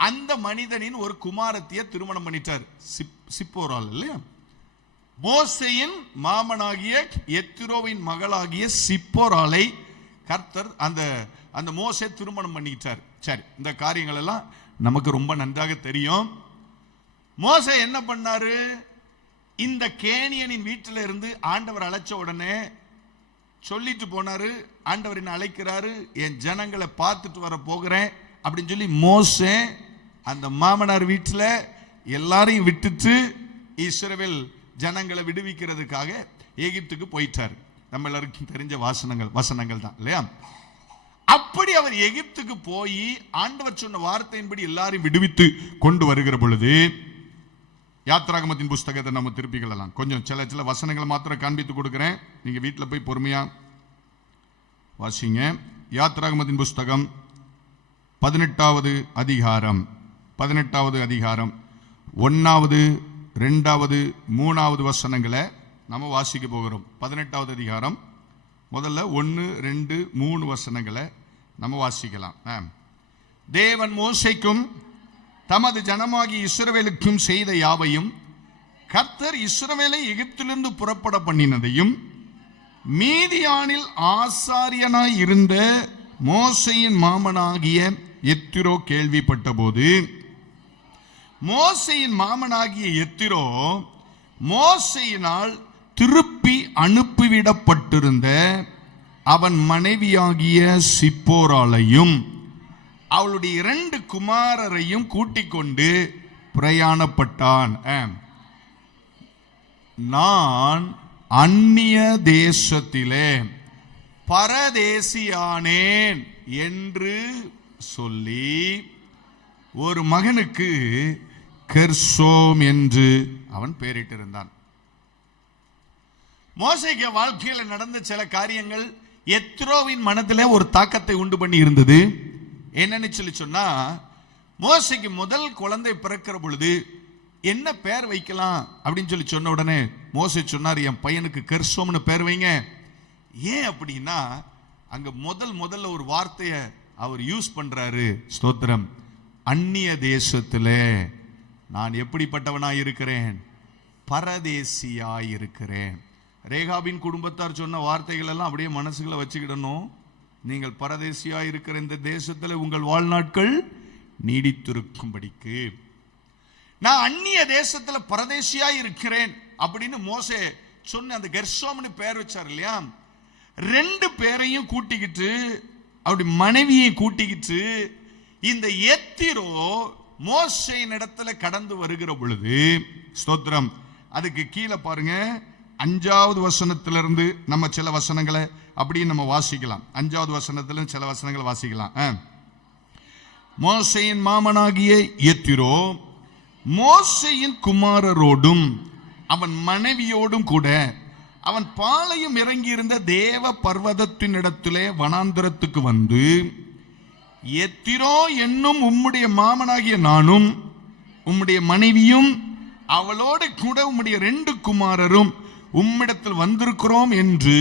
அந்த மனிதனின் ஒரு குமாரத்திய திருமணம் பண்ணிட்டார், சிப்போரால். இல்லையா? மோசேயின் மாமனாகிய எத்திரோவின் மகளாகிய சிப்போராலை கர்த்தர் அந்த மோசே திருமணம் பண்ணிட்டார். சரி, இந்த காரியங்கள் எல்லாம் நமக்கு ரொம்ப நன்றாக தெரியும். மோசே என்ன பண்ணாரு? இந்த கேனியனின் வீட்டில இருந்து ஆண்டவர் அழைச்ச உடனே சொல்லிட்டு போனாரு, ஆண்டவர் என்ன அழைக்கிறாரு, என் ஜனங்களை பார்த்துட்டு வர போகிறேன் அப்படின்னு சொல்லி மோசே அந்த மாமனார் வீட்டில் எல்லாரையும் விட்டுட்டு இஸ்ரவேல் ஜனங்களை விடுவிக்கிறதுக்காக எகிப்துக்கு போயிட்டார். நம்ம எல்லாருக்கும் தெரிஞ்ச வசனங்கள் தான், இல்லையா? அப்படி அவர் எகிப்துக்கு போய் ஆண்டவர் சொன்ன வார்த்தையின்படி எல்லாரையும் விடுவித்து கொண்டு வருகிற பொழுது, யாத்ராகமத்தின் புஸ்தகத்தை நம்ம திருப்பிக்கலாம். கொஞ்சம் சில வசனங்களை மாத்திரம் காண்பித்து கொடுக்கிறேன், நீங்க வீட்டில் போய் பொறுமையா வாசிங்க. யாத்ராகமத்தின் புஸ்தகம் 18வது அதிகாரம் 1வது, 1வது, 2வது, 3வது வசனங்களை நம்ம வாசிக்க போகிறோம். 18வது அதிகாரம் முதல்ல 1, 2, 3 வசனங்களை நம்ம வாசிக்கலாம். தேவன் மோசேக்கும் தமது ஜனமாகி இஸ்ரவேலுக்கும் செய்த யாவையும் கர்த்தர் இஸ்ரவேலை எகிப்திலிருந்து புறப்பட பண்ணினதையும் மீதியானில் ஆசாரியனாய் இருந்த மோசேயின் மாமனாகிய எத்திரோ கேள்விப்பட்ட போது, மோசேயின் மாமனாகிய எத்திரோ மோசேயினால் திருப்பி அனுப்பிவிடப்பட்டிருந்த அவன் மனைவியாகிய சிப்போராளையும் அவளுடைய 2 குமாரரையும் கூட்டிக் கொண்டு பிரயாணப்பட்டான். நான் அந்நிய தேசத்திலே பரதேசியானேன் என்று சொல்லி ஒரு மகனுக்கு கெர்சோம் என்று அவன் பெயரிட்டிருந்தான். மோசேக்கு வாழ்க்கையில் நடந்த சில காரியங்கள் எத்ரோவின் மனதிலே ஒரு தாக்கத்தை உண்டு பண்ணி இருந்தது. என்னன்னு சொல்லி சொன்னா, மோசேக்கு முதல் குழந்தை பிறக்கிற பொழுது என்ன பேர் வைக்கலாம் அப்படின்னு சொல்லி சொன்ன உடனே மோசே சொன்னார், என் பையனுக்கு கெர்சோம்னு பேர் வைங்க. ஏன் அப்படின்னா, அங்க முதல்ல ஒரு வார்த்தையை அவர் யூஸ் பண்றாரு. ஸ்தோத்திரம். அந்நிய தேசத்திலே நான் எப்படிப்பட்டவனாய் இருக்கிறேன்? பரதேசியாய் இருக்கிறேன். ரேகாபின் குடும்பத்தார் சொன்ன வார்த்தைகள் எல்லாம் அப்படியே மனசுகளை வச்சுக்கிடணும். நீங்கள் பரதேசியாய் இருக்கிற இந்த தேசத்தில் உங்கள் வாழ்நாட்கள் நீடித்திருக்கும்படிக்கு நான் அந்நிய தேசத்துல பரதேசியா இருக்கிறேன் அப்படின்னு மோசே சொன்ன அந்த கெர்சோம்னு பேர் வச்சார் இல்லையா. 2 பேரையும் கூட்டிக்கிட்டு அப்படி மனைவியை கூட்டிக்கிட்டு இந்த எத்திரோ மோசேயின் இடத்துல கடந்து வருகிற பொழுது, ஸ்தோத்திரம், அதுக்கு கீழே பாருங்க 5வது வசனத்திலிருந்து நம்ம சில வசனங்களை அப்படின்னு நம்ம வாசிக்கலாம். 5வது வசனத்துல சில வசனங்களை வாசிக்கலாம். மோசேயின் மாமனாகிய எத்திரோ மோசேயின் குமாரரோடும் அவன் மனைவியோடும் கூட அவன் பாளையம் இறங்கியிருந்த தேவ பர்வதத்தின் இடத்திலே வனாந்தரத்துக்கு வந்து, எத்திரோ என்னும் உம்முடைய மாமனாகிய நானும் உம்முடைய மனைவியும் அவளோடு கூட உம்முடைய 2 குமாரரும் உம்மிடத்தில் வந்திருக்கிறோம் என்று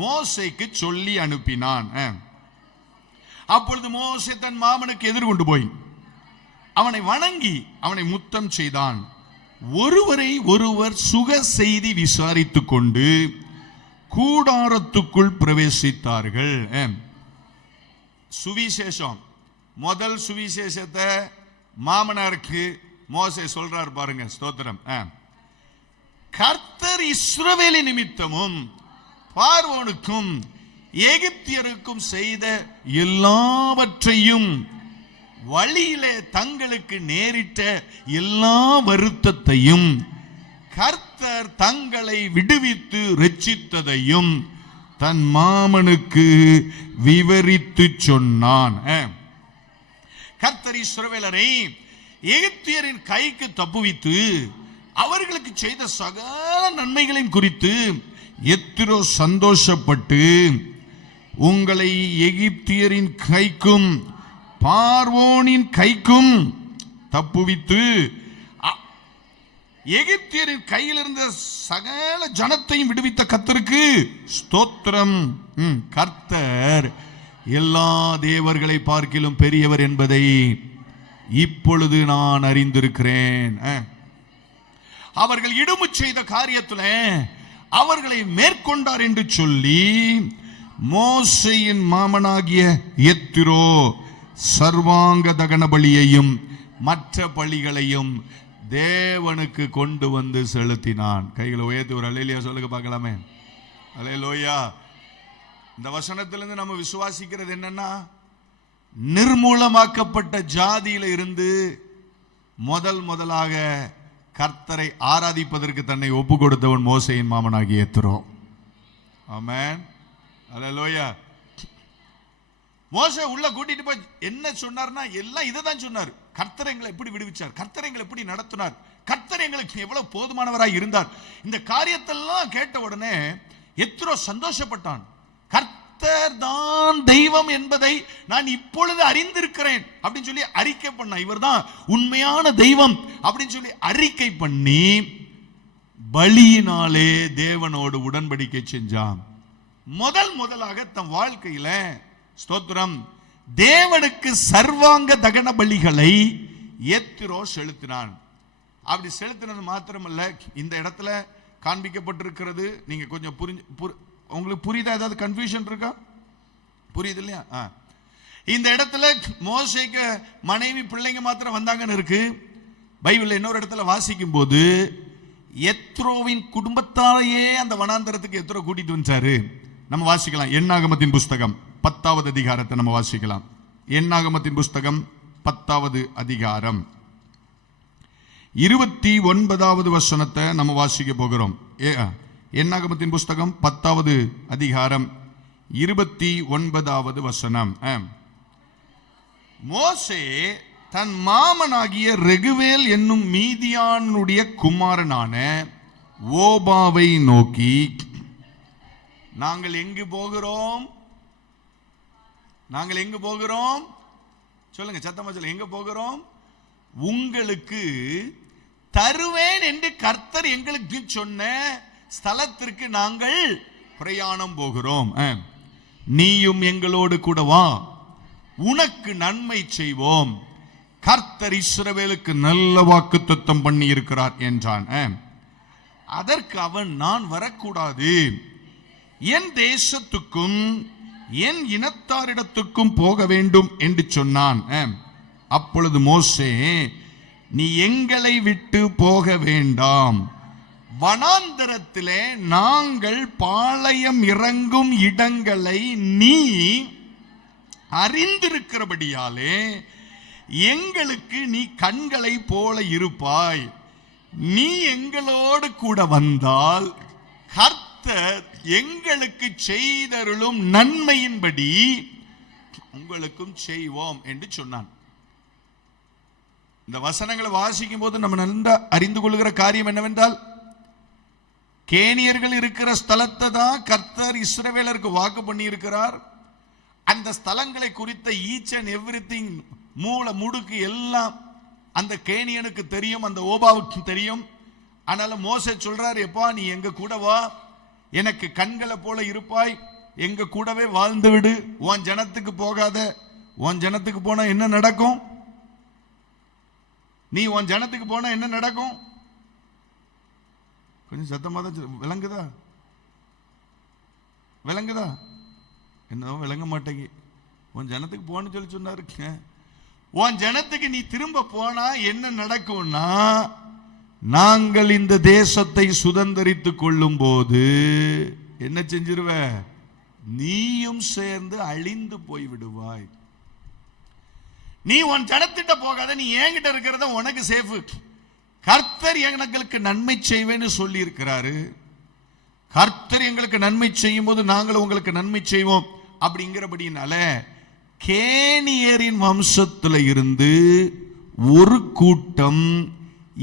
மோசேக்கு சொல்லி அனுப்பினான். அப்பொழுது மோசே தன் மாமனுக்கு எதிர்கொண்டு போய் அவனை வணங்கி அவனை முத்தம் செய்தான். ஒருவரை ஒருவர் சுக செய்தி விசாரித்துக் கொண்டு கூடாரத்துக்குள் பிரவேசித்தார்கள். சுவிசேஷம், முதல் சுவிசேஷத்தை மாமனாருக்கு மோசே சொல்றார் பாருங்க. ஸ்தோத்திரம். கர்த்தர் இஸ்ரவேலி நிமித்தமும் பார்வோனுக்கும் எகிப்தியருக்கும் செய்த எல்லாவற்றையும், வழியிலே தங்களுக்கு நேரிட்ட எல்லா வருத்தத்தையும், கர்த்தர் தங்களை விடுவித்து ரட்சித்ததையும் தன் மாமனுக்கு விவரித்து சொன்னான். கர்த்தர் இஸ்ரவேலரை எகிப்தியரின் கைக்கு தப்புவித்து அவர்களுக்கு செய்த சகல நன்மைகளையும் குறித்து எத்திரோ சந்தோஷப்பட்டு, உங்களை எகிப்தியரின் கைக்கும் பார்வோனின் கைக்கும் தப்புவித்து எகிப்தியரின் கையில் இருந்த சகல ஜனத்தையும் விடுவித்த கர்த்தருக்கு ஸ்தோத்திரம். கர்த்தர் எல்லா தேவர்களை பார்க்கிலும் பெரியவர் என்பதை இப்பொழுது நான் அறிந்திருக்கிறேன். அவர்கள் இடுமு செய்த காரியத்தில் அவர்களை மேற்கொண்டார் என்று சொல்லி மோசேயின் மாமனாகிய எத்திரோ சர்வாங்க தகன பலியையும் மற்ற பலிகளையும் தேவனுக்கு கொண்டு வந்து செலுத்தினான். கைகளை உயர்த்தி ஒரு அல்லேலூயா சொல்லுங்க பார்க்கலாமே. அல்லேலூயா. இந்த வசனத்திலிருந்து நம்ம விசுவாசிக்கிறது என்னன்னா, நிர்மூலமாக்கப்பட்ட ஜாதியில இருந்து முதலாக கர்த்தரை ஆராதிப்பதற்கு தன்னை ஒப்பு கொடுத்தவன் மோசேயின் மாமனாகிய எத்திரோ. ஆமென். அல்லேலூயா. மோசே உள்ள கூட்டிட்டு போய் என்ன சொன்னார்னா, எல்லாம் இதை தான் சொன்னார். கர்த்தர் எங்களை எப்படி விடுவிச்சார், கர்த்தர் எங்களை எப்படி நடத்தினார், கர்த்தர் எங்களுக்கு எவ்வளவு போதுமானவராய் இருந்தார். இந்த காரியத்தெல்லாம் கேட்ட உடனே எத்திரோ சந்தோஷப்பட்டான். கர்த்தர் தான் தெய்வம் என்பதை நான் இப்பொழுது அறிந்திருக்கிறேன் அப்படின்னு சொல்லி அறிக்கை பண்ணான். இவர் தான் உண்மையான தெய்வம் அப்படின்னு சொல்லி அறிக்கை பண்ணி பலியினாலே தேவனோடு உடன்படிக்கை செஞ்சான். முதலாக தன் வாழ்க்கையில ஸ்தோத்திரம் தேவனுக்கு சர்வாங்க தகன பலிகளை எத்திரோ செலுத்தினான். அப்படி செலுத்தினது மாத்திரமல்ல, இந்த இடத்துல காண்பிக்கப்பட்டிருக்கிறது நீங்க கொஞ்சம் உங்களுக்கு புரியுதா? ஏதாவது கன்ஃபியூஷன் இருக்கா? புரியுது இல்லையா? இந்த இடத்துல மோசேக்கு மனைவி பிள்ளைங்க மாத்திரம் வந்தாங்கன்னு இருக்கு. பைபிள்ல இன்னொரு இடத்துல வாசிக்கும் போது எத்ரோவின் குடும்பத்தாலேயே அந்த வனாந்தரத்துக்கு எத்ரோ கூட்டிட்டு வந்தாரு. நம்ம வாசிக்கலாம். எண்ணாகமத்தின் புஸ்தகம் 10வது அதிகாரத்தை நம்ம வாசிக்கலாம். எண்ணாகமத்தின் புஸ்தகம் 10வது அதிகாரம் 29வது வசனத்தை நம்ம வாசிக்க போகிறோம். எண்ணாகமத்தின் புஸ்தகம் 10வது அதிகாரம் 29வது வசனம். மோசே தன் மாமனாகிய ரெகுவேல் என்னும் மீதியானுடைய குமாரனான ஓபாவை நோக்கி, நாங்கள் எங்கு போகிறோம்? நாங்கள் எங்கு போகிறோம்? சொல்லுங்க, சத்தமா சொல்லுங்க. எங்க போகிறோம்? உங்களுக்கு தருவேன் என்று கர்த்தர் எங்களுக்கு சொன்ன ஸ்தலத்திற்கு நாங்கள் பிரயாணம் போகிறோம். நீயும் எங்களோடு கூட வா, உனக்கு நன்மை செய்வோம். கர்த்தர் இஸ்ரவேலுக்கு நல்ல வாக்குத்தத்தம் பண்ணி இருக்கிறார் என்றான். அதற்கு அவன், நான் வரக்கூடாது, என் தேசத்துக்கும் என் இனத்தாரிடத்துக்கும் போக வேண்டும் என்று சொன்னான். அப்பொழுது மோசே, நீ எங்களை விட்டு போக வேண்டாம், வனாந்தரத்திலே நாங்கள் பாளையம் இறங்கும் இடங்களை நீ அறிந்திருக்கிறபடியாலே எங்களுக்கு நீ கண்களை போல இருப்பாய். நீ எங்களோடு கூட வந்தால் கர்த்தர் எங்களுக்கு செய்தருளும் நன்மையின்படி உங்களுக்கும் செய்வோம் என்று சொன்னான். இந்த வசனங்களை வாசிக்கும் போது நம்ம நன்றாக அறிந்து கொள்கிற காரியம் என்னவென்றால், கேனியர்கள் இருக்கிற ஸ்தலத்தை தான் கர்த்தர் இஸ்ரவேலருக்கு வாக்கு பண்ணி இருக்கிறார். அந்த ஸ்தலங்களை குறித்த ஈச் அண்ட் எவ்ரிதிங், மூல முடுக்கு எல்லாம் அந்த கேனியனுக்கு தெரியும், அந்த ஓபாவுக்கு தெரியும். அதனால மோசே சொல்றார், எப்பா நீ எங்க கூட வா, எனக்கு கண்களை போல இருப்பாய், எங்க கூடவே வாழ்ந்து விடு, உன் ஜனத்துக்கு போகாத. உன் ஜனத்துக்கு போனா என்ன நடக்கும்? நீ உன் ஜனத்துக்கு போனா என்ன நடக்கும்? கொஞ்சம் சத்தமா தான் விளங்குதா? விளங்குதா? என்ன விளங்க மாட்டேங்க. உன் ஜனத்துக்கு போன்னு சொல்லி சொன்னாரு. உன் ஜனத்துக்கு நீ திரும்ப போனா என்ன நடக்கும்னா, நாங்கள் இந்த தேசத்தை சுதந்தரித்துக் கொள்ளும் போது என்ன செஞ்சிருவ? நீயும் சேர்ந்து அழிந்து போய் விடுவாய். நீ உன் ஜனத்திட்ட போகாத, நீ என்கிட்ட இருக்கிறத உனக்கு சேஃபு. கர்த்தர் எங்களுக்கு நன்மை செய்வேன்னு சொல்லி இருக்கிறாரு. கர்த்தர் எங்களுக்கு நன்மை செய்யும் போது நாங்கள் உங்களுக்கு நன்மை செய்வோம் அப்படிங்கிறபடினால கேனியரின் வம்சத்தில் இருந்து ஒரு கூட்டம்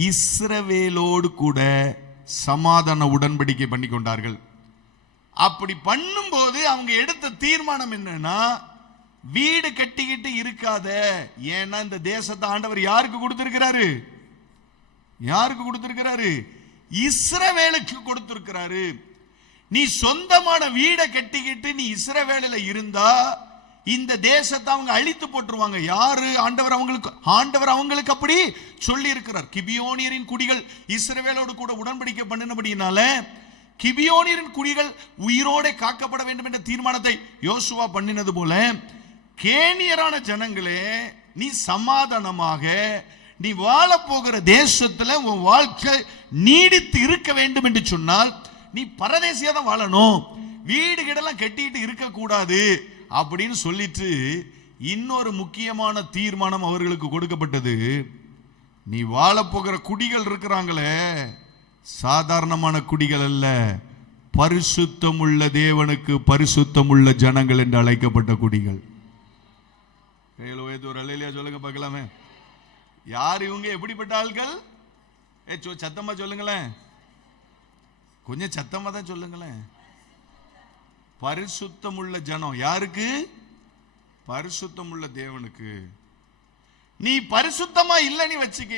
இஸ்ரவேலோடு கூட சமாதான உடன்படிக்கை பண்ணி கொண்டார்கள். அப்படி பண்ணும்போது அவங்க எடுத்த தீர்மானம் என்னன்னா, வீடு கட்டிக்கிட்டு இருக்காத. ஏன்னா இந்த தேசத்தை ஆண்டவர் யாருக்கு கொடுத்திருக்கிறாரு? யாருக்கு கொடுத்திருக்கிறாரு? இஸ்ரவேலுக்கு கொடுத்திருக்கிறாரு. நீ சொந்தமான வீடை கட்டிக்கிட்டு நீ இஸ்ரவேலில் இருந்தா இந்த தேசத்தை அவங்க அழித்து போட்டுருவாங்க. யாரு? ஆண்டவர் அவங்களுக்கு அப்படி சொல்லி இருக்கிறார். கிபியோனியரின் குடிகள் இஸ்ரவேலோடு கூட உடன்படிக்கை பண்ணினபடினால கிபியோனியரின் குடிகள் உயிரோட காக்கப்பட வேண்டும் என்ற தீர்மானத்தை யோசுவா பண்ணினது போல, கேனியரான ஜனங்களே, நீ சமாதானமாக நீ வாழ போகிற தேசத்துல உன் வாழ்க்கை நீடித்து இருக்க வேண்டும் என்று சொன்னால் நீ பரதேசியா தான் வாழணும், வீடு கிடலாம் கட்டிட்டு இருக்க கூடாது அப்படின்னு சொல்லிட்டு இன்னொரு முக்கியமான தீர்மானம் அவர்களுக்கு கொடுக்கப்பட்டது. நீ வாழ போகிற குடிகள் இருக்கிறாங்களே, சாதாரணமான குடிகள் அல்ல, பரிசுத்தம் உள்ள தேவனுக்கு பரிசுத்தம் உள்ள ஜனங்கள் என்று அழைக்கப்பட்ட குடிகள். ஒரு அலையிலையா சொல்லுங்க பார்க்கலாமே. யார் இவங்க? எப்படிப்பட்ட ஆட்கள்? சத்தமா சொல்லுங்களேன், கொஞ்சம் சத்தமா தான் சொல்லுங்களேன். பரிசுத்தம் உள்ள ஜனம். யாருக்கு? பரிசுத்தம் உள்ள தேவனுக்கு. நீ பரிசுத்தமா இல்லைன்னு வச்சுக்க,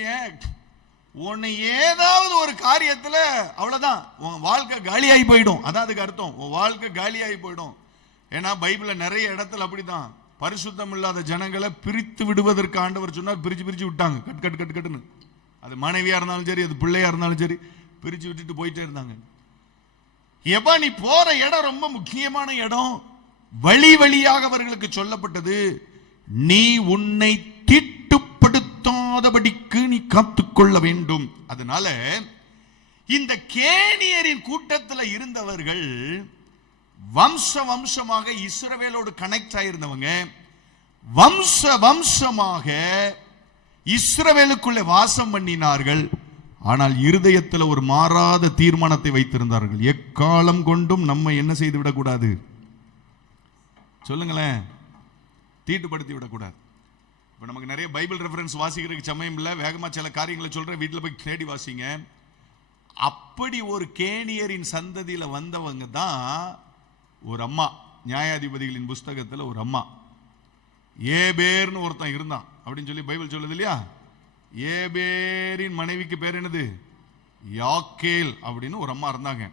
உன்னை ஏதாவது ஒரு காரியத்துல அவ்வளவுதான் உன் வாழ்க்கை காலியாகி போயிடும். அதான் அதுக்கு அர்த்தம், உன் வாழ்க்கை காலியாகி போயிடும். ஏன்னா பைபிள்ல நிறைய இடத்துல அப்படிதான் பரிசுத்தம் இல்லாத ஜனங்களை பிரித்து விடுவதற்கு ஆண்டவர் சொன்னார். பிரிச்சு பிரிச்சு விட்டாங்க, கட் கட் கட் கட்டுன்னு. அது மனைவியா இருந்தாலும் சரி, அது பிள்ளையா இருந்தாலும் சரி, பிரிச்சு விட்டுட்டு போயிட்டே இருந்தாங்க. எப்ப நீ போற இடம் ரொம்ப முக்கியமான இடம். வழி வழியாக அவர்களுக்கு சொல்லப்பட்டது, நீ உன்னை தீட்டுப்படுத்தாதபடிக்கு நீ காத்துக்கொள்ள வேண்டும். அதனால இந்த கேனியரின் கூட்டத்தில் இருந்தவர்கள் வம்ச வம்சமாக இஸ்ரவேலோடு கனெக்ட் ஆயிருந்தவங்க, வம்ச வம்சமாக இஸ்ரவேலுக்குள்ளே வாசம் பண்ணினார்கள். ஆனால் இருதயத்தில் ஒரு மாறாத தீர்மானத்தை வைத்திருந்தார்கள். எக்காலம் கொண்டும் நம்ம என்ன செய்து விடக்கூடாது? சொல்லுங்களேன், தீட்டுப்படுத்தி விடக்கூடாது. இப்போ நமக்கு நிறைய பைபிள் ரெஃபரன்ஸ் வாசிக்கிறதுக்கு சமயம் இல்லை, வேகமாக சில காரியங்களை சொல்கிறேன், வீட்டில் போய் தேடி வாசிங்க. அப்படி ஒரு கேனியரின் சந்ததியில் வந்தவங்க தான் ஒரு அம்மா. நியாயாதிபதிகளின் புஸ்தகத்தில் ஒரு அம்மா ஏபேர்னு ஒருத்தன் இருந்தான் அப்படின்னு சொல்லி பைபிள் சொல்லுது இல்லையா? ஏபேரின் மனைவிக்கு பேர் என்னது? யாக்கேல் அப்படின்னு ஒரு அம்மா இருந்தாங்க.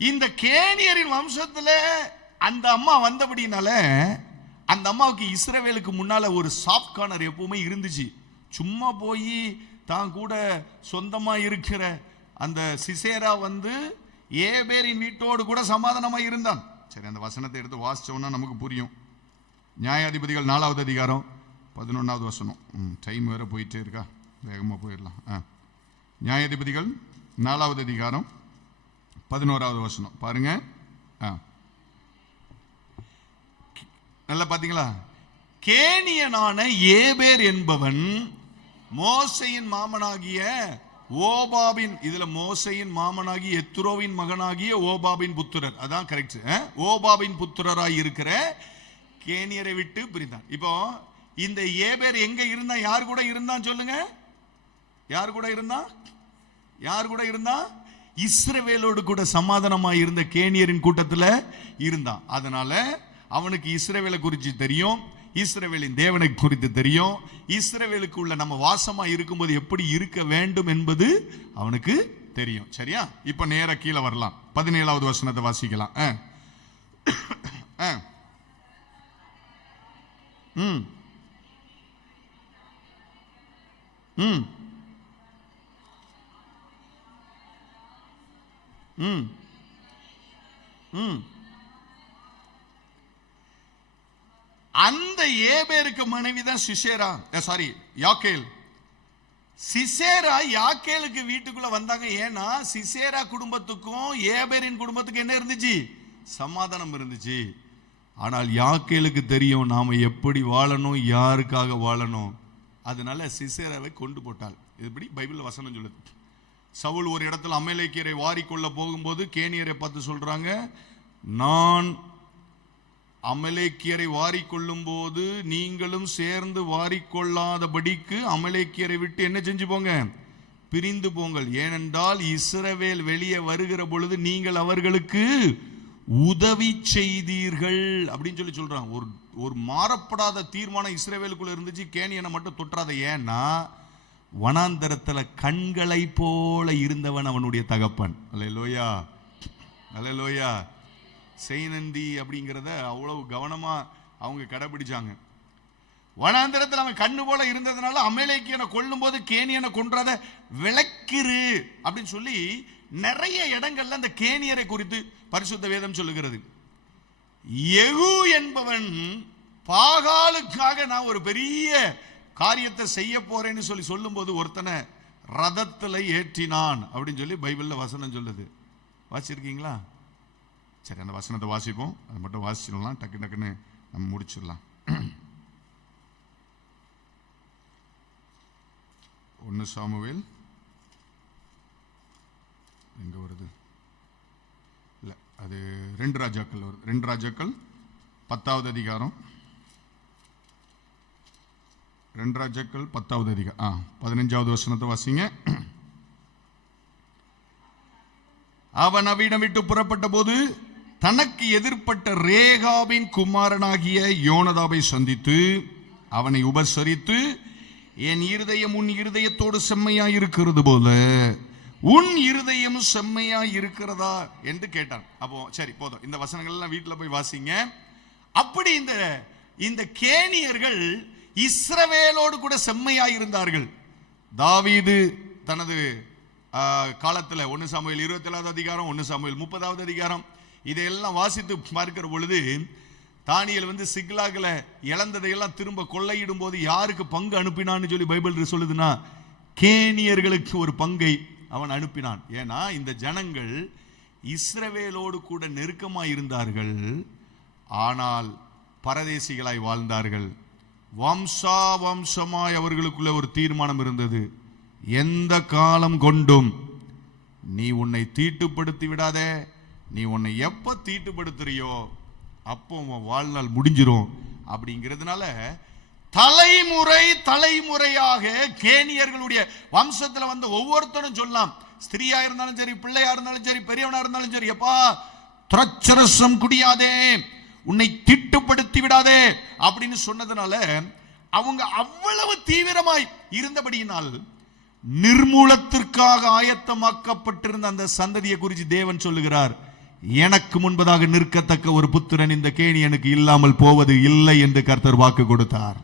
இந்த கேனியரின் வம்சத்துல அந்த அம்மா வந்தபடினால அந்த அம்மாவுக்கு இஸ்ரவேலுக்கு முன்னால ஒரு சாஃப்ட் கார்னர் எப்பவுமே இருந்துச்சு. சும்மா போய் தான் கூட சொந்தமா இருக்கிற அந்த சிசேரா வந்து ஏபேரின் வீட்டோடு கூட சமாதானமா இருந்தான். சரி, அந்த வசனத்தை எடுத்து வாசிச்சோம்னா நமக்கு புரியும். நியாயாதிபதிகள் 4வது அதிகாரம் 11வது வசனம். டைம் வேற போயிட்டே இருக்கா, வேகமாக போயிடலாம். நியாயாதிபதிகள் 4வது அதிகாரம் 11வது வசனம் பாருங்க. நல்லா பாத்தீங்களா? கேனியனான ஏபேர் என்பவன் மோசையின் மாமனாகிய ஓபாபின், இதுல மோசையின் மாமனாகிய எத்ரோவின் மகனாகிய ஓபாபின் புத்திரர், அதான் கரெக்ட். ஓபாபின் புத்திரராய் இருக்கிற கேனியரை விட்டு பிரிந்தான். இப்போ இந்த ஏபேர் எங்க இருந்தா, யார் கூட இருந்தான் சொல்லுங்க? யார் கூட இருந்தான்? யார் கூட இருந்தான்? இஸ்ரவேலோடு கூட சமாதானமாய் இருந்த கேனியரின் கூட்டத்தில் இருந்தான். அதனால அவனுக்கு இஸ்ரவேலை குறித்து தெரியும், இஸ்ரவேலின் தேவனை குறித்து தெரியும், இஸ்ரவேலுக்கு உள்ள நம்ம வாசமா இருக்கும்போது எப்படி இருக்க வேண்டும் என்பது அவனுக்கு தெரியும். சரியா? இப்ப நேர கீழே வரலாம். 17வது வசனத்தை வாசிக்கலாம். அந்த ஏபேருக்கு மனைவிதான் சிசேரா, சாரி யாக்கேல். சிசேரா யாக்கேலுக்கு வீட்டுக்குள்ள வந்தாங்க. ஏன்னா சிசேரா குடும்பத்துக்கும் ஏபேரின் குடும்பத்துக்கும் என்ன இருந்துச்சு? சமாதானம் இருந்துச்சு. ஆனால் யாக்கேலுக்கு தெரியும் நாம எப்படி வாழணும், யாருக்காக வாழணும். அதனால சிசேராவை கொண்டு போட்டாள். இப்படி பைபிள் வசனம் சொல்லுது. சவுல் ஒரு இடத்துல அமலேக்கியரை வாரிக்கொள்ள போகும்போது கேனியரை பார்த்து சொல்றாங்க, நான் அமலேக்கியரை வாரிக்கொள்ளும் போது நீங்களும் சேர்ந்து வாரிக்கொள்ளாதபடிக்கு அமலேக்கியரை விட்டு என்ன செஞ்சு போங்க? பிரிந்து போங்கள். ஏனென்றால் இஸ்ரவேல் வெளியே வருகிற பொழுது நீங்கள் அவர்களுக்கு உதவி செய்தீர்கள் அப்படின்னு சொல்லி சொல்றாங்க. ஒரு மாறப்படாத தீர்மானம் இஸ்ரவேலுக்குள்ள இருந்துச்சு, கேனியனை மட்டும் தொற்றாத. ஏன்னா வனாந்தரத்துல கண்களை போல இருந்தவன் அவனுடைய தகப்பன். அல்லேலூயா, அல்லேலூயா. செய்நந்தி அப்படிங்கிறத அவ்வளவு கவனமா அவங்க கடைபிடிச்சாங்க. வனாந்தரத்தில் அவன் கண்ணு போல இருந்ததுனால அமலேக்கியனை கொல்லும் போது கேனியனை கொன்றாத விளக்கிரு அப்படின்னு சொல்லி நிறைய இடங்கள்ல அந்த கேனியரை குறித்து பரிசுத்த வேதம் சொல்லுகிறது. யெகூ என்பவன் பாகாலுக்காக நான் ஒரு பெரிய காரியத்தை செய்ய போறேன்னு சொல்லி சொல்லும் போது ஒருத்தனை ரதத்துல ஏற்றினான் அப்படின்னு சொல்லி பைபிள்ல வசனம் சொல்லுது. வாசிச்சிருக்கீங்களா? சரி, அந்த வசனத்தை வாசிப்போம். அதை மட்டும் வாசிச்சிடலாம், டக்கு டக்குன்னு நம்ம முடிச்சிடலாம். 1 சாமுவேல் எங்க வருது? இல்லை, அது 2 ராஜாக்கள் வருது. 2 ராஜாக்கள் 10வது அதிகாரம். 2 ராஜாக்கள் 10வது அதிகாரம் 15வது வசனத்தை வாசிங்க. அவன் அவிடம் விட்டு புறப்பட்ட போது தனக்கு எதிர்ப்பட்ட ரேகாபின் குமாரனாகிய யோனதாபை சந்தித்து அவனை உபசரித்து, என் இருதயம் உன் இருதயத்தோடு செம்மையாய் இருக்கிறது போல உன் இருதயம் செம்மையாய் இருக்கிறதா என்று கேட்டான். அப்போ சரி போதும், இந்த வசனங்கள் எல்லாம் வீட்டில் போய் வாசிங்க. அப்படி இந்த கேனியர்கள் இஸ்ரவேலோடு கூட செம்மையாய் இருந்தார்கள். தாவீது தனது காலத்தில் 1 சாமுவேல் 27வது அதிகாரம், 1 சாமுவேல் 30வது அதிகாரம் இதையெல்லாம் வாசித்து பார்க்கிற பொழுது தானியேல் சிக்லாகில் இழந்ததையெல்லாம் திரும்ப கொள்ளையிடும் போது யாருக்கு பங்கு அனுப்பினான்னு சொல்லி பைபிள் சொல்லுதுன்னா, கேனியர்களுக்கு ஒரு பங்கை அவன் அனுப்பினான். ஏன்னா இந்த ஜனங்கள் இஸ்ரவேலோடு கூட நெருக்கமாய் இருந்தார்கள், ஆனால் பரதேசிகளாய் வாழ்ந்தார்கள். வம்சா வம்சமாய் அவர்களுக்குள்ள ஒரு தீர்மானம் இருந்தது, எந்த காலம் கொண்டும் நீ உன்னை தீட்டுப்படுத்தி விடாதே, நீ உன்னை எப்ப தீட்டுப்படுத்துறியோ அப்போ உன் வாழ்நாள் முடிஞ்சிரும் அப்படிங்கிறதுனால தலைமுறை தலைமுறையாக கேனியர்களுடைய வம்சத்துல ஒவ்வொருத்தரும் சொல்லலாம், ஸ்திரீயா இருந்தாலும் சரி, பிள்ளையா இருந்தாலும் சரி, பெரியவனா இருந்தாலும் சரி, எப்பா திராட்சரசம் குடியாதே, உன்னை திட்டுப்படுத்தி விடாதே அப்படின்னு சொன்னதுனால அவங்க அவ்வளவு தீவிரமாய் இருந்தபடியினால் நிர்மூலத்திற்காக ஆயத்தமாக்கப்பட்டிருந்த அந்த சந்ததியை குறித்து தேவன் சொல்லுகிறார், எனக்கு முன்பதாக நிற்கத்தக்க ஒரு புத்திரன் இந்த கேனியனுக்கு இல்லாமல் போவது இல்லை என்று கர்த்தர் வாக்கு கொடுத்தார்.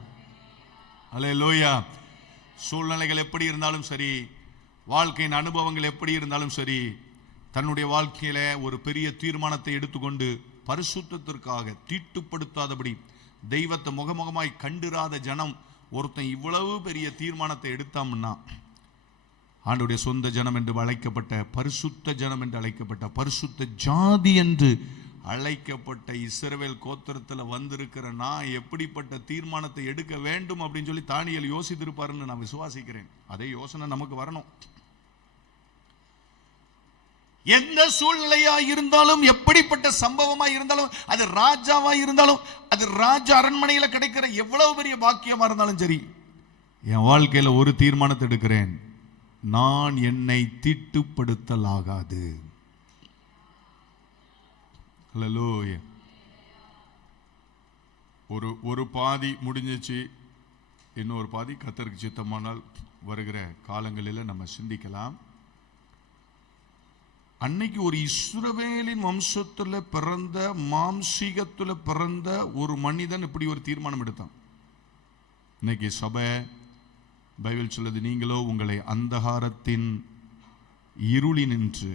அல்லேலூயா. சூழ்நிலைகள் எப்படி இருந்தாலும் சரி, வாழ்க்கையின் அனுபவங்கள் எப்படி இருந்தாலும் சரி, தன்னுடைய வாழ்க்கையில ஒரு பெரிய தீர்மானத்தை எடுத்துக்கொண்டு பரிசுத்தத்திற்காக தீட்டுப்படுத்தாதபடி தெய்வத்தை முகமுகமாய் கண்டிராத ஜனம் ஒருத்தன் இவ்வளவு பெரிய தீர்மானத்தை எடுத்தாம்னா, ஆண்டவருடைய சொந்த ஜனம் என்று அழைக்கப்பட்ட, பரிசுத்த ஜனம் என்று அழைக்கப்பட்ட, பரிசுத்த ஜாதி என்று அழைக்கப்பட்ட இஸ்ரவேல் கோத்திரத்தில் வந்திருக்கிற நான் எப்படிப்பட்ட தீர்மானத்தை எடுக்க வேண்டும் அப்படின்னு சொல்லி தானியேல் யோசித்திருப்பாருன்னு நான் விசுவாசிக்கிறேன். அதே யோசனை நமக்கு வரணும். எந்த சூழ்நிலையா இருந்தாலும், எப்படிப்பட்ட சம்பவமா இருந்தாலும், அது ராஜாவா இருந்தாலும், அது ராஜ அரண்மனையில கிடைக்கிற எவ்வளவு பெரிய பாக்கியமா இருந்தாலும் சரி, என் வாழ்க்கையில ஒரு தீர்மானத்தை எடுக்கிறேன், நான் என்னை தீட்டுப்படுத்தலாகாது. ஒரு பாதி முடிஞ்சிச்சு, இன்னொரு பாதி கர்த்தருக்கு சித்தமானால் வருகிற காலங்களில் நம்ம சிந்திக்கலாம். அன்னைக்கு ஒரு இஸ்ரவேலின் வம்சத்துல பிறந்த, மாம்சீகத்துல பிறந்த ஒரு மனிதன் இப்படி ஒரு தீர்மானம் எடுத்தான். இன்னைக்கு சபை பைபிள் சொல்லுது, நீங்களோ உங்களை அந்தகாரத்தின் இருளினின்று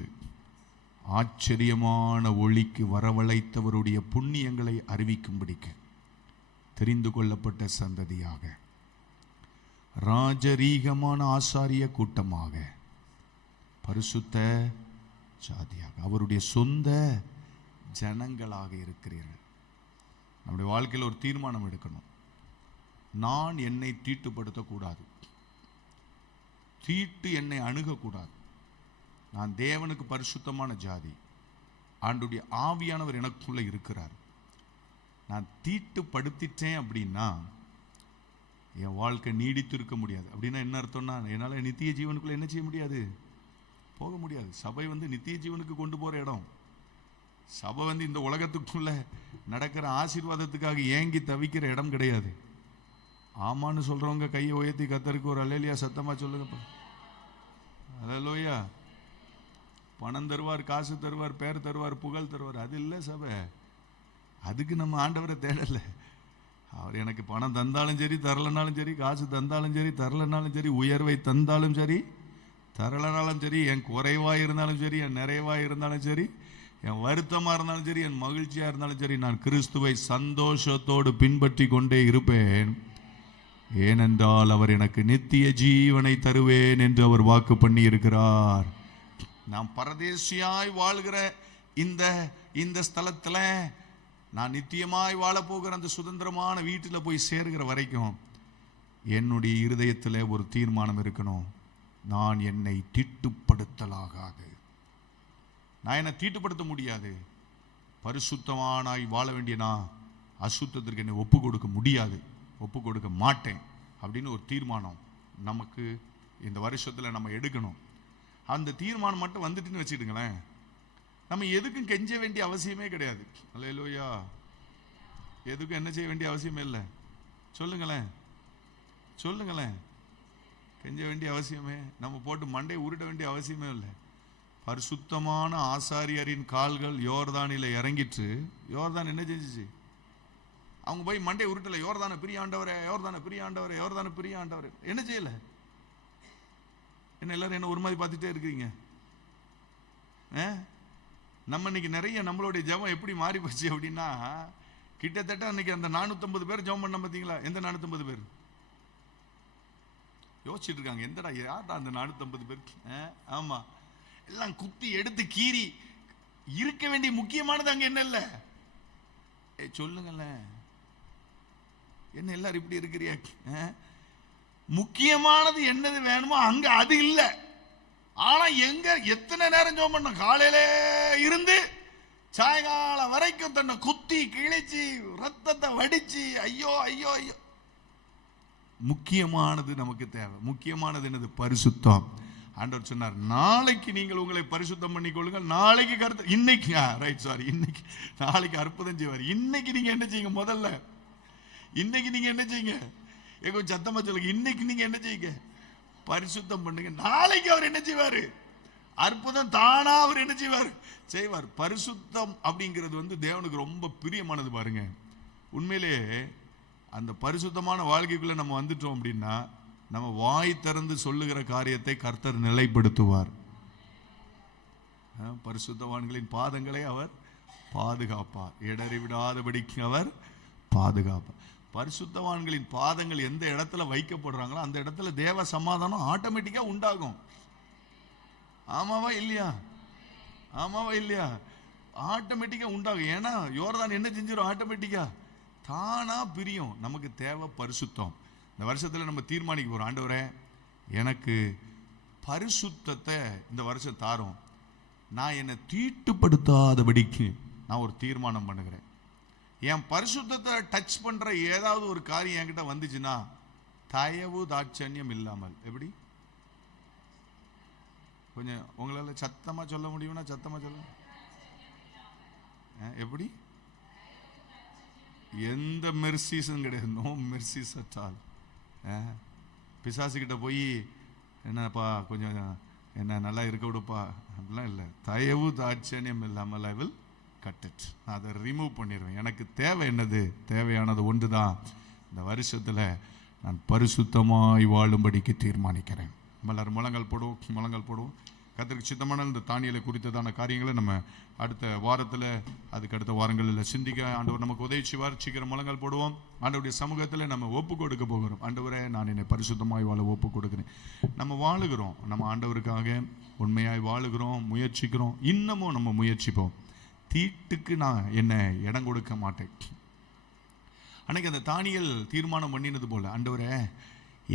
ஆச்சரியமான ஒளிக்கு வரவழைத்தவருடைய புண்ணியங்களை அறிவிக்கும்படிக்கு தெரிந்து கொள்ளப்பட்ட சந்ததியாக, ராஜரீகமான ஆசாரிய கூட்டமாக, பரிசுத்த ஜாதியாக, அவருடைய சொந்த ஜனங்களாக இருக்கிறீர்கள். நம்முடைய வாழ்க்கையில் ஒரு தீர்மானம் எடுக்கணும், நான் என்னை தீட்டுப்படுத்தக்கூடாது, தீட்டு என்னை அணுகக்கூடாது, நான் தேவனுக்கு பரிசுத்தமான ஜாதி, ஆண்டுடைய ஆவியானவர் எனக்குள்ள இருக்கிறார், நான் தீட்டுப்படுத்திட்டேன் அப்படின்னா என் வாழ்க்கை நீடித்து இருக்க முடியாது. அப்படின்னா என்ன அர்த்தம்னா, என்னால் நித்திய ஜீவனுக்குள்ள என்ன செய்ய முடியாது, போக முடியாது. சபை நித்திய ஜீவனுக்கு கொண்டு போற இடம். சபை இந்த உலகத்துக்குள்ள நடக்கிற ஆசீர்வாதத்துக்காக ஏங்கி தவிக்கிற இடம் கிடையாது. ஆமான்னு சொல்றவங்க கையை உயர்த்தி கர்த்தருக்கு ஒரு அல்லேலூயா சத்தமா சொல்லுங்க. அல்லேலூயா. பணம் தருவார், காசு தருவார், பேர் தருவார், புகழ் தருவார், அது இல்லை சபை. அதுக்கு நம்ம ஆண்டவரை தேடலை. அவர் எனக்கு பணம் தந்தாலும் சரி, தரலனாலும் சரி, காசு தந்தாலும் சரி, தரலனாலும் சரி, உயர்வை தந்தாலும் சரி, தரலனாலும் சரி, என் குறைவாக இருந்தாலும் சரி, என் நிறைவாக இருந்தாலும் சரி, என் வருத்தமாக இருந்தாலும் சரி, என் மகிழ்ச்சியாக இருந்தாலும் சரி, நான் கிறிஸ்துவை சந்தோஷத்தோடு பின்பற்றி கொண்டே இருப்பேன். ஏனென்றால் அவர் எனக்கு நித்திய ஜீவனை தருவேன் என்று அவர் வாக்கு பண்ணி இருக்கிறார். நாம் பரதேசியாய் வாழ்கிற இந்த ஸ்தலத்தில் நான் நித்தியமாய் வாழ போகிற அந்த சுதந்திரமான வீட்டில் போய் சேர்கிற வரைக்கும் என்னுடைய இருதயத்தில் ஒரு தீர்மானம் இருக்கணும், நான் என்னை தீட்டுப்படுத்தலாகாது. நான் என்னை தீட்டுப்படுத்த முடியாது. பரிசுத்தமானாய் வாழ வேண்டிய நான் அசுத்தத்திற்கு என்னை ஒப்பு கொடுக்க முடியாது, ஒப்பு கொடுக்க மாட்டேன் அப்படின்னு ஒரு தீர்மானம் நமக்கு இந்த வருஷத்தில் நம்ம எடுக்கணும். அந்த தீர்மானம் மட்டும் வந்துட்டுன்னு வச்சுக்கிடுங்களேன், நம்ம எதுக்கும் கெஞ்ச வேண்டிய அவசியமே கிடையாது. அல்லேலூயா. எதுக்கும் என்ன செய்ய வேண்டிய அவசியமே இல்லை. சொல்லுங்களேன், சொல்லுங்களேன். கெஞ்ச வேண்டிய அவசியமே, நம்ம போட்டு மண்டையை உருட்ட வேண்டிய அவசியமே இல்லை. பரிசுத்தமான ஆசாரியரின் கால்கள் யோர்தானில் இறங்கிட்டு, யோர்தான் என்ன செஞ்சிச்சு? அவங்க போய் மண்டையை உருட்டலை, யோர்தான பிரிய ஆண்டவரே, யோர்தான பிரிய ஆண்டவரே, யோர்தான பிரிய ஆண்டவரே. என்ன செய்யலை? என்ன எல்லாரும் என்ன ஒரு மாதிரி பார்த்துட்டே இருக்கிறீங்க? நம்ம இன்னைக்கு நிறைய நம்மளுடைய ஜெபம் எப்படி மாறி போச்சு அப்படின்னா, கிட்டத்தட்ட அன்னைக்கு அந்த 450 பேர் ஜெபம் பண்ண பார்த்தீங்களா? எந்த 450 பேர் யோசிச்சுட்டு இருக்காங்க, எந்தடா யார்டா அந்த 450 பேர்? ஆமா, எல்லாம் குத்தி எடுத்து கீறி இருக்க வேண்டிய முக்கியமானது அங்க என்ன இல்ல? சொல்லுங்கல்ல, என்ன எல்லாரும் இப்படி இருக்கிறியா? முக்கியமானது என்னது வேணுமோ அங்க அது இல்ல. ஆனா எங்க எத்தனை நேரம் ஜெபம் பண்ண, காலையில இருந்து சாயங்காலம் வரைக்கும் தன்னை குத்தி கிழிச்சு ரத்தத்தை வடிச்சு, ஐயோ ஐயோ ஐயோ. முக்கியமானது நமக்கு தேவை. முக்கியமானது என்னது? பரிசுத்தம். ஆண்டவர் சொன்னார், நாளைக்கு நீங்கள் உங்களை பரிசுத்தம் பண்ணிக்கொள்ளுங்கள். நாளைக்கு கருத்து இன்னைக்கு ரைட் சாரி இன்னைக்கு நாளைக்கு அற்புதம் செய்வார். இன்னைக்கு நீங்க என்ன செய்யுங்க? முதல்ல இன்னைக்கு நீங்க என்ன செய்யுங்க? கொஞ்சம் சத்தமா சொல்லுங்க. இன்னைக்கு நீங்க என்ன செய்யுங்க? பரிசுத்தம் பண்ணுங்க. நாளைக்கு அவர் என்ன செய்வாரு? அற்புதம் தானா அவர் என்ன செய்வார்? பரிசுத்தம் அப்படிங்கிறது தேவனுக்கு ரொம்ப பிரியமானது. பாருங்க, உண்மையிலே அந்த பரிசுத்தமான வாழ்க்கைக்குள்ள நம்ம வந்துட்டோம் அப்படின்னா, நம்ம வாய் திறந்து சொல்லுகிற காரியத்தை கர்த்தர் நிலைப்படுத்துவார். பரிசுத்தவான்களின் பாதங்களை அவர் பாதுகாப்பார், இடறி விடாதபடிக்கு அவர் பாதுகாப்பார். பரிசுத்தவான்களின் பாதங்கள் எந்த இடத்துல வைக்கப்படுறாங்களோ அந்த இடத்துல தேவ சமாதானம் ஆட்டோமேட்டிக்கா உண்டாகும். ஆமாவா இல்லையா? ஆமாவா இல்லையா? ஆட்டோமேட்டிக்கா உண்டாகும். ஏன்னா யோர்தான் என்ன செஞ்சிடும்? ஆட்டோமேட்டிக்கா தானா பிரியும். நமக்கு தேவை பரிசுத்தம். இந்த வருஷத்துல நம்ம தீர்மானிக்க போறோம், ஆண்டவரே எனக்கு பரிசுத்தத்தை இந்த வருஷம் தாரும். நான் என்னை தீட்டுப்படுத்தாதபடிக்கு நான் ஒரு தீர்மானம் பண்ணுகிறேன். என் பரிசுத்தத்தை டச் பண்ற ஏதாவது ஒரு காரியம் என்கிட்ட வந்துச்சுன்னா, தயவு தாட்சண்யம் இல்லாமல், எப்படி கொஞ்சம் உங்களால சத்தமா சொல்ல முடியும்னா சத்தமா சொல்ல, எப்படி? எந்த மெர்சிஸும் கிடையாது. No mercies at all. பிசாசுக்கிட்ட போய் என்னப்பா கொஞ்சம் என்ன நல்லா இருக்க விடுப்பா அப்படிலாம் இல்லை. தயவு தாட்சண்யம் இல்லாமல் ஐ வில் கட் இட். நான் அதை ரிமூவ் பண்ணிடுவேன். எனக்கு தேவை என்னது? தேவையானது ஒன்று தான். இந்த வருஷத்தில் நான் பரிசுத்தமாய் வாழும்படிக்கு தீர்மானிக்கிறேன். மலர் முழங்கள் போடுவோம். கர்த்தருக்கு சித்தமான இந்த தானியலை குறித்ததான காரியங்களை நம்ம அடுத்த வாரத்தில், அதுக்கு அடுத்த வாரங்களில் சிந்திக்க ஆண்டவர் நமக்கு உதவி செய்வார். சீக்கிரம் முழங்கள் போடுவோம். ஆண்டவருடைய சமூகத்தில் நம்ம ஒப்பு கொடுக்க போகிறோம். ஆண்டவரே, நான் என்னை பரிசுத்தமாய் வாழ ஒப்பு கொடுக்கிறேன். நம்ம வாழுகிறோம், நம்ம ஆண்டவருக்காக உண்மையாய் வாழுகிறோம், முயற்சிக்கிறோம். இன்னமும் நம்ம முயற்சிப்போம். தீட்டுக்கு நான் என்ன இடம் கொடுக்க மாட்டேன். அன்னைக்கு அந்த தானியல் தீர்மானம் பண்ணினது போல, ஆண்டவரே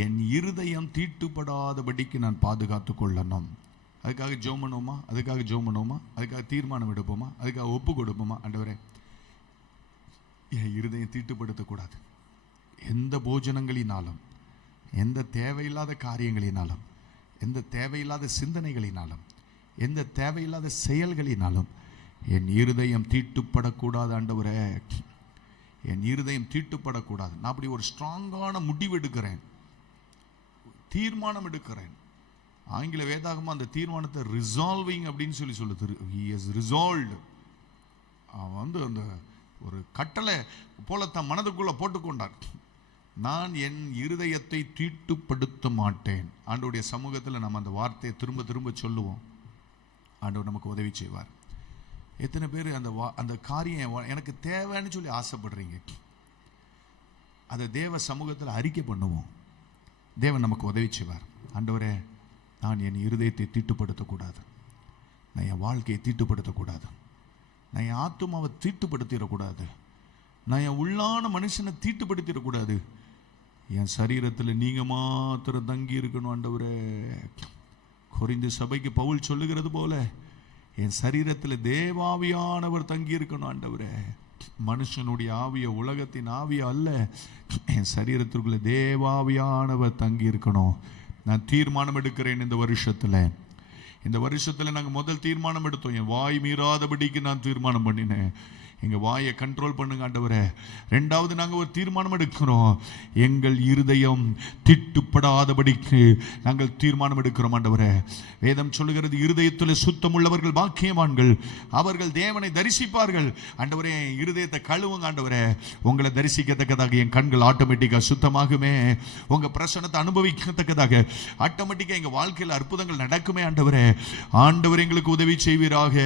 என் இருதயம் தீட்டுப்படாதபடிக்கு நான் பாதுகாத்து கொள்ளணும். அதுக்காக ஜெபம் பண்ணுவோமா? அதுக்காக தீர்மானம் எடுப்போமா? அதுக்காக ஒப்பு கொடுப்போமா? ஆண்டவரே, என் இருதயம் தீட்டுப்படுத்தக்கூடாது. எந்த போஜனங்களினாலும், எந்த தேவையில்லாத காரியங்களினாலும், எந்த தேவையில்லாத சிந்தனைகளினாலும், எந்த தேவையில்லாத செயல்களினாலும் என் இருதயம் தீட்டுப்படக்கூடாது. ஆண்டவரே, என் இருதயம் தீட்டுப்படக்கூடாது. நான் அப்படி ஒரு ஸ்ட்ராங்கான முடிவு எடுக்கிறேன், தீர்மானம் எடுக்கிறேன். ஆங்கில வேதாகமா அந்த தீர்மானத்தை ரிசால்விங் அப்படின்னு சொல்லுது. he has resolved. அவன் அந்த ஒரு கட்டளை போலத்தான் மனதுக்குள்ள போட்டுக்கொண்டார். நான் என் இருதயத்தை தீட்டுப்படுத்த மாட்டேன். ஆண்டவருடைய சமூகத்தில் நம்ம அந்த வார்த்தையை திரும்ப திரும்ப சொல்லுவோம். ஆண்டவர் நமக்கு உதவி செய்வார். எத்தனை பேர் அந்த காரியம் எனக்கு தேவைன்னு சொல்லி ஆசைப்படுறீங்க? அதை தேவ சமூகத்தில் அறிக்கை பண்ணுவோம். தேவன் நமக்கு உதவி செய்வார். ஆண்டவரே, நான் என் இருதயத்தை தீட்டுப்படுத்தக்கூடாது, நான் என் வாழ்க்கையை தீட்டுப்படுத்தக்கூடாது, நான் என் ஆத்துமாவை தீட்டுப்படுத்திடக்கூடாது, நான் என் உள்ளான மனுஷனை தீட்டுப்படுத்திடக்கூடாது. என் சரீரத்தில் நீங்க மாத்திரம் தங்கி இருக்கணும். ஆண்டவரே, கொரிந்து சபைக்கு பவுல் சொல்லுகிறது போல என் சரீரத்தில் தேவாவியானவர் தங்கி இருக்கணும். ஆண்டவரே, மனுஷனுடைய ஆவிய, உலகத்தின் ஆவிய அல்ல, என் சரீரத்திற்குள்ள தேவாவியானவர் தங்கி இருக்கணும். நான் தீர்மானம் எடுக்கிறேன். இந்த வருஷத்துல நாங்கள் முதல் தீர்மானம் எடுத்தோம். என் வாய் மீறாதபடிக்கு நான் தீர்மானம் பண்ணினேன். எங்க வாயை கண்ட்ரோல் பண்ணுங்க ஆண்டவரே. ரெண்டாவது நாங்க ஒரு தீர்மானம் எடுக்கிறோம், எங்கள் இருதயம் திட்டுப்படாதபடிக்கு நாங்கள் தீர்மானம் எடுக்கிறோம் ஆண்டவரே. வேதம் சொல்லுகிறது, இருதயத்தில் சுத்தம் உள்ளவர்கள் பாக்கியவான்கள், அவர்கள் தேவனை தரிசிப்பார்கள். ஆண்டவரே, இருதயத்தை கழுவுங்க ஆண்டவரே. உங்களை தரிசிக்கத்தக்கதாக என் கண்கள் ஆட்டோமேட்டிக்கா சுத்தமாகுமே. உங்க பிரசன்னத்தை அனுபவிக்கத்தக்கதாக ஆட்டோமேட்டிக்கா எங்க வாழ்க்கையில் அற்புதங்கள் நடக்குமே ஆண்டவரே. ஆண்டவர் எங்களுக்கு உதவி செய்வீராக.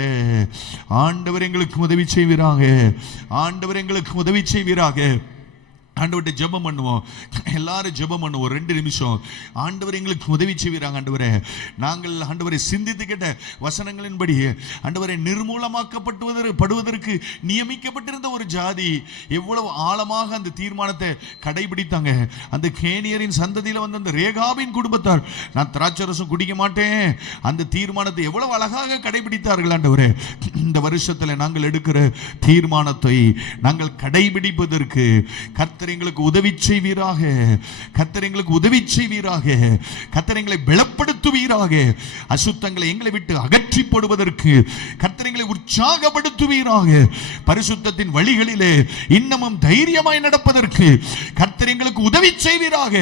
ஆண்டவர் எங்களுக்கு உதவி செய்வீராக. ஆண்டவர் எங்களுக்கு உதவி செய்வீராக. ஆண்டவர்கிட்ட ஜெபம் பண்ணுவோம். எல்லாரும் ஜெபம் பண்ணுவோம் 2 நிமிஷம். ஆண்டவர் எங்களுக்கு உதவி செய்வீராங்க ஆண்டவரே. நாங்கள் ஆண்டவரை சிந்தித்து கேட்ட வசனங்களின்படி ஆண்டவரை நிர்மூலமாக்கப்படுவதற்கு நியமிக்கப்பட்டிருந்த ஒரு ஜாதி எவ்வளவு ஆழமாக அந்த தீர்மானத்தை கடைபிடித்தாங்க. அந்த கேனியரின் சந்ததியில் வந்த அந்த ரேகாபின் குடும்பத்தார், நான் திராட்சரசம் குடிக்க மாட்டேன், அந்த தீர்மானத்தை எவ்வளவு அழகாக கடைபிடித்தார்கள் ஆண்டவரே. இந்த வருஷத்தில் நாங்கள் எடுக்கிற தீர்மானத்தை நாங்கள் கடைபிடிப்பதற்கு கர்த்தர் எங்களுக்கு உதவி செய்வீராக. கர்த்தர் எங்களுக்கு உதவி செய்வீராக. கர்த்தர் எங்களை பலப்படுத்துவீராக. அசுத்தங்களை எங்களை விட்டு அகற்றி போடுவதற்கு கர்த்தர் எங்களை உற்சாகப்படுத்துவீராக. பரிசுத்தத்தின் வழிகளிலே இன்னமும் தைரியமாய் நடப்பதற்கு கர்த்தர் எங்களுக்கு உதவி செய்வீராக.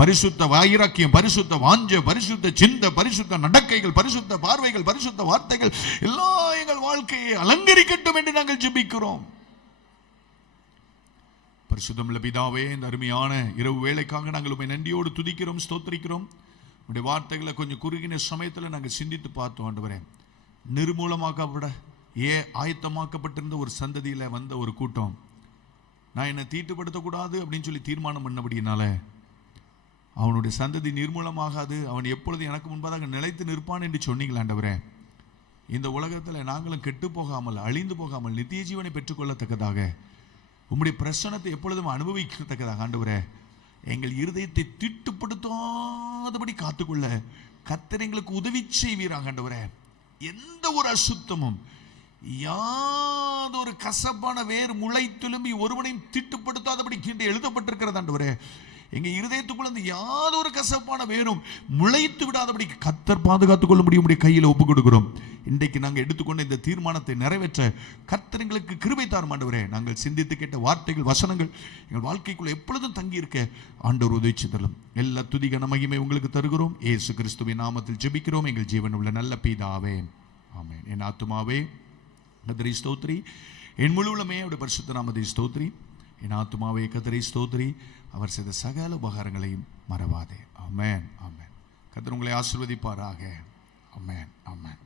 பரிசுத்த வைராக்கியம், பரிசுத்த வாஞ்சை, பரிசுத்த சிந்தை, பரிசுத்த நடக்கைகள், பரிசுத்த பார்வைகள், பரிசுத்த வார்த்தைகள் எல்லாம் எங்கள் வாழ்க்கையை அலங்கரிக்கட்டும் என்று நாங்கள் ஜெபிக்கிறோம். பரிசுத்தமுள்ள பிதாவே, இந்த அருமையான இரவு வேளைக்காக நாங்கள் உம்மை நன்றியோடு துதிக்கிறோம், ஸ்தோத்திரிக்கிறோம். உடைய வார்த்தைகளை கொஞ்சம் குறுகின சமயத்தில் நாங்கள் சிந்தித்து பார்த்தோம் ஆண்டவரே. நிர்மூலமாக்கப்பட ஆயத்தமாக்கப்பட்டிருந்த ஒரு சந்ததியில் வந்த ஒரு கூட்டம், நான் என்னை தீட்டுப்படுத்தக்கூடாது அப்படின்னு சொல்லி தீர்மானம் பண்ணபடினால அவனுடைய சந்ததி நிர்மூலமாகாது, அவன் எப்பொழுது எனக்கு முன்பதாக நிலைத்து நிற்பான் என்று சொன்னீங்களா ஆண்டவரே. இந்த உலகத்தில் நாங்களும் கெட்டு போகாமல், அழிந்து போகாமல், நித்திய ஜீவனை பெற்றுக்கொள்ளத்தக்கதாக உம்முடைய பிரசன்னத்தை எப்பொழுதும் அனுபவிக்கத்தக்கதாக ஆண்டவரே, எங்கள் இருதயத்தை திட்டுப்படுத்தாதபடி காத்துக்கொள்ள கர்த்தர் எங்களுக்கு உதவி செய்வீராக ஆண்டவரே. எந்த ஒரு அசுத்தமும், யாதொரு கசப்பான வேர் முளை துளும்பி ஒருவனையும் திட்டுப்படுத்தாதபடி என்று எழுதப்பட்டிருக்கிறது ஆண்டவரே. எங்க இருதயத்துக்குள்ள அந்த யாதொரு கசப்பான வேரும் முளைத்து விடாதபடி கர்த்தர் பாதுகாத்துக் கொள்ள முடியும் கையில் ஒப்புக் கொடுக்கிறோம். இன்றைக்கு நாங்கள் எடுத்துக்கொண்ட இந்த தீர்மானத்தை நிறைவேற்ற கர்த்தர் எங்களுக்கு கிருபை தாரும் ஆண்டவரே. நாங்கள் சிந்தித்து கேட்ட வார்த்தைகள், வசனங்கள் எங்கள் வாழ்க்கைக்குள்ள எப்பொழுதும் தங்கி இருக்க ஆண்டவர் உதவி செய்தலும். எல்லா துதி கன மகிமை உங்களுக்கு தருகிறோம். இயேசு கிறிஸ்துவின் நாமத்தில் ஜெபிக்கிறோம் எங்கள் ஜீவன் உள்ள நல்ல பிதாவே, ஆமென். என் ஆத்துமாவே கர்த்தரை ஸ்தோத்திரி, என் முழு உள்ளமே அவருடைய பரிசுத்த நாமத்தை ஸ்தோத்திரி. என் ஆத்துமாவே கர்த்தரை ஸ்தோத்திரி, அவர் செய்த சகல உபகாரங்களையும் மறவாதே. ஆமென், ஆமென். கர்த்தர் உங்களை ஆசீர்வதிப்பாராக. ஆமென், ஆமென்.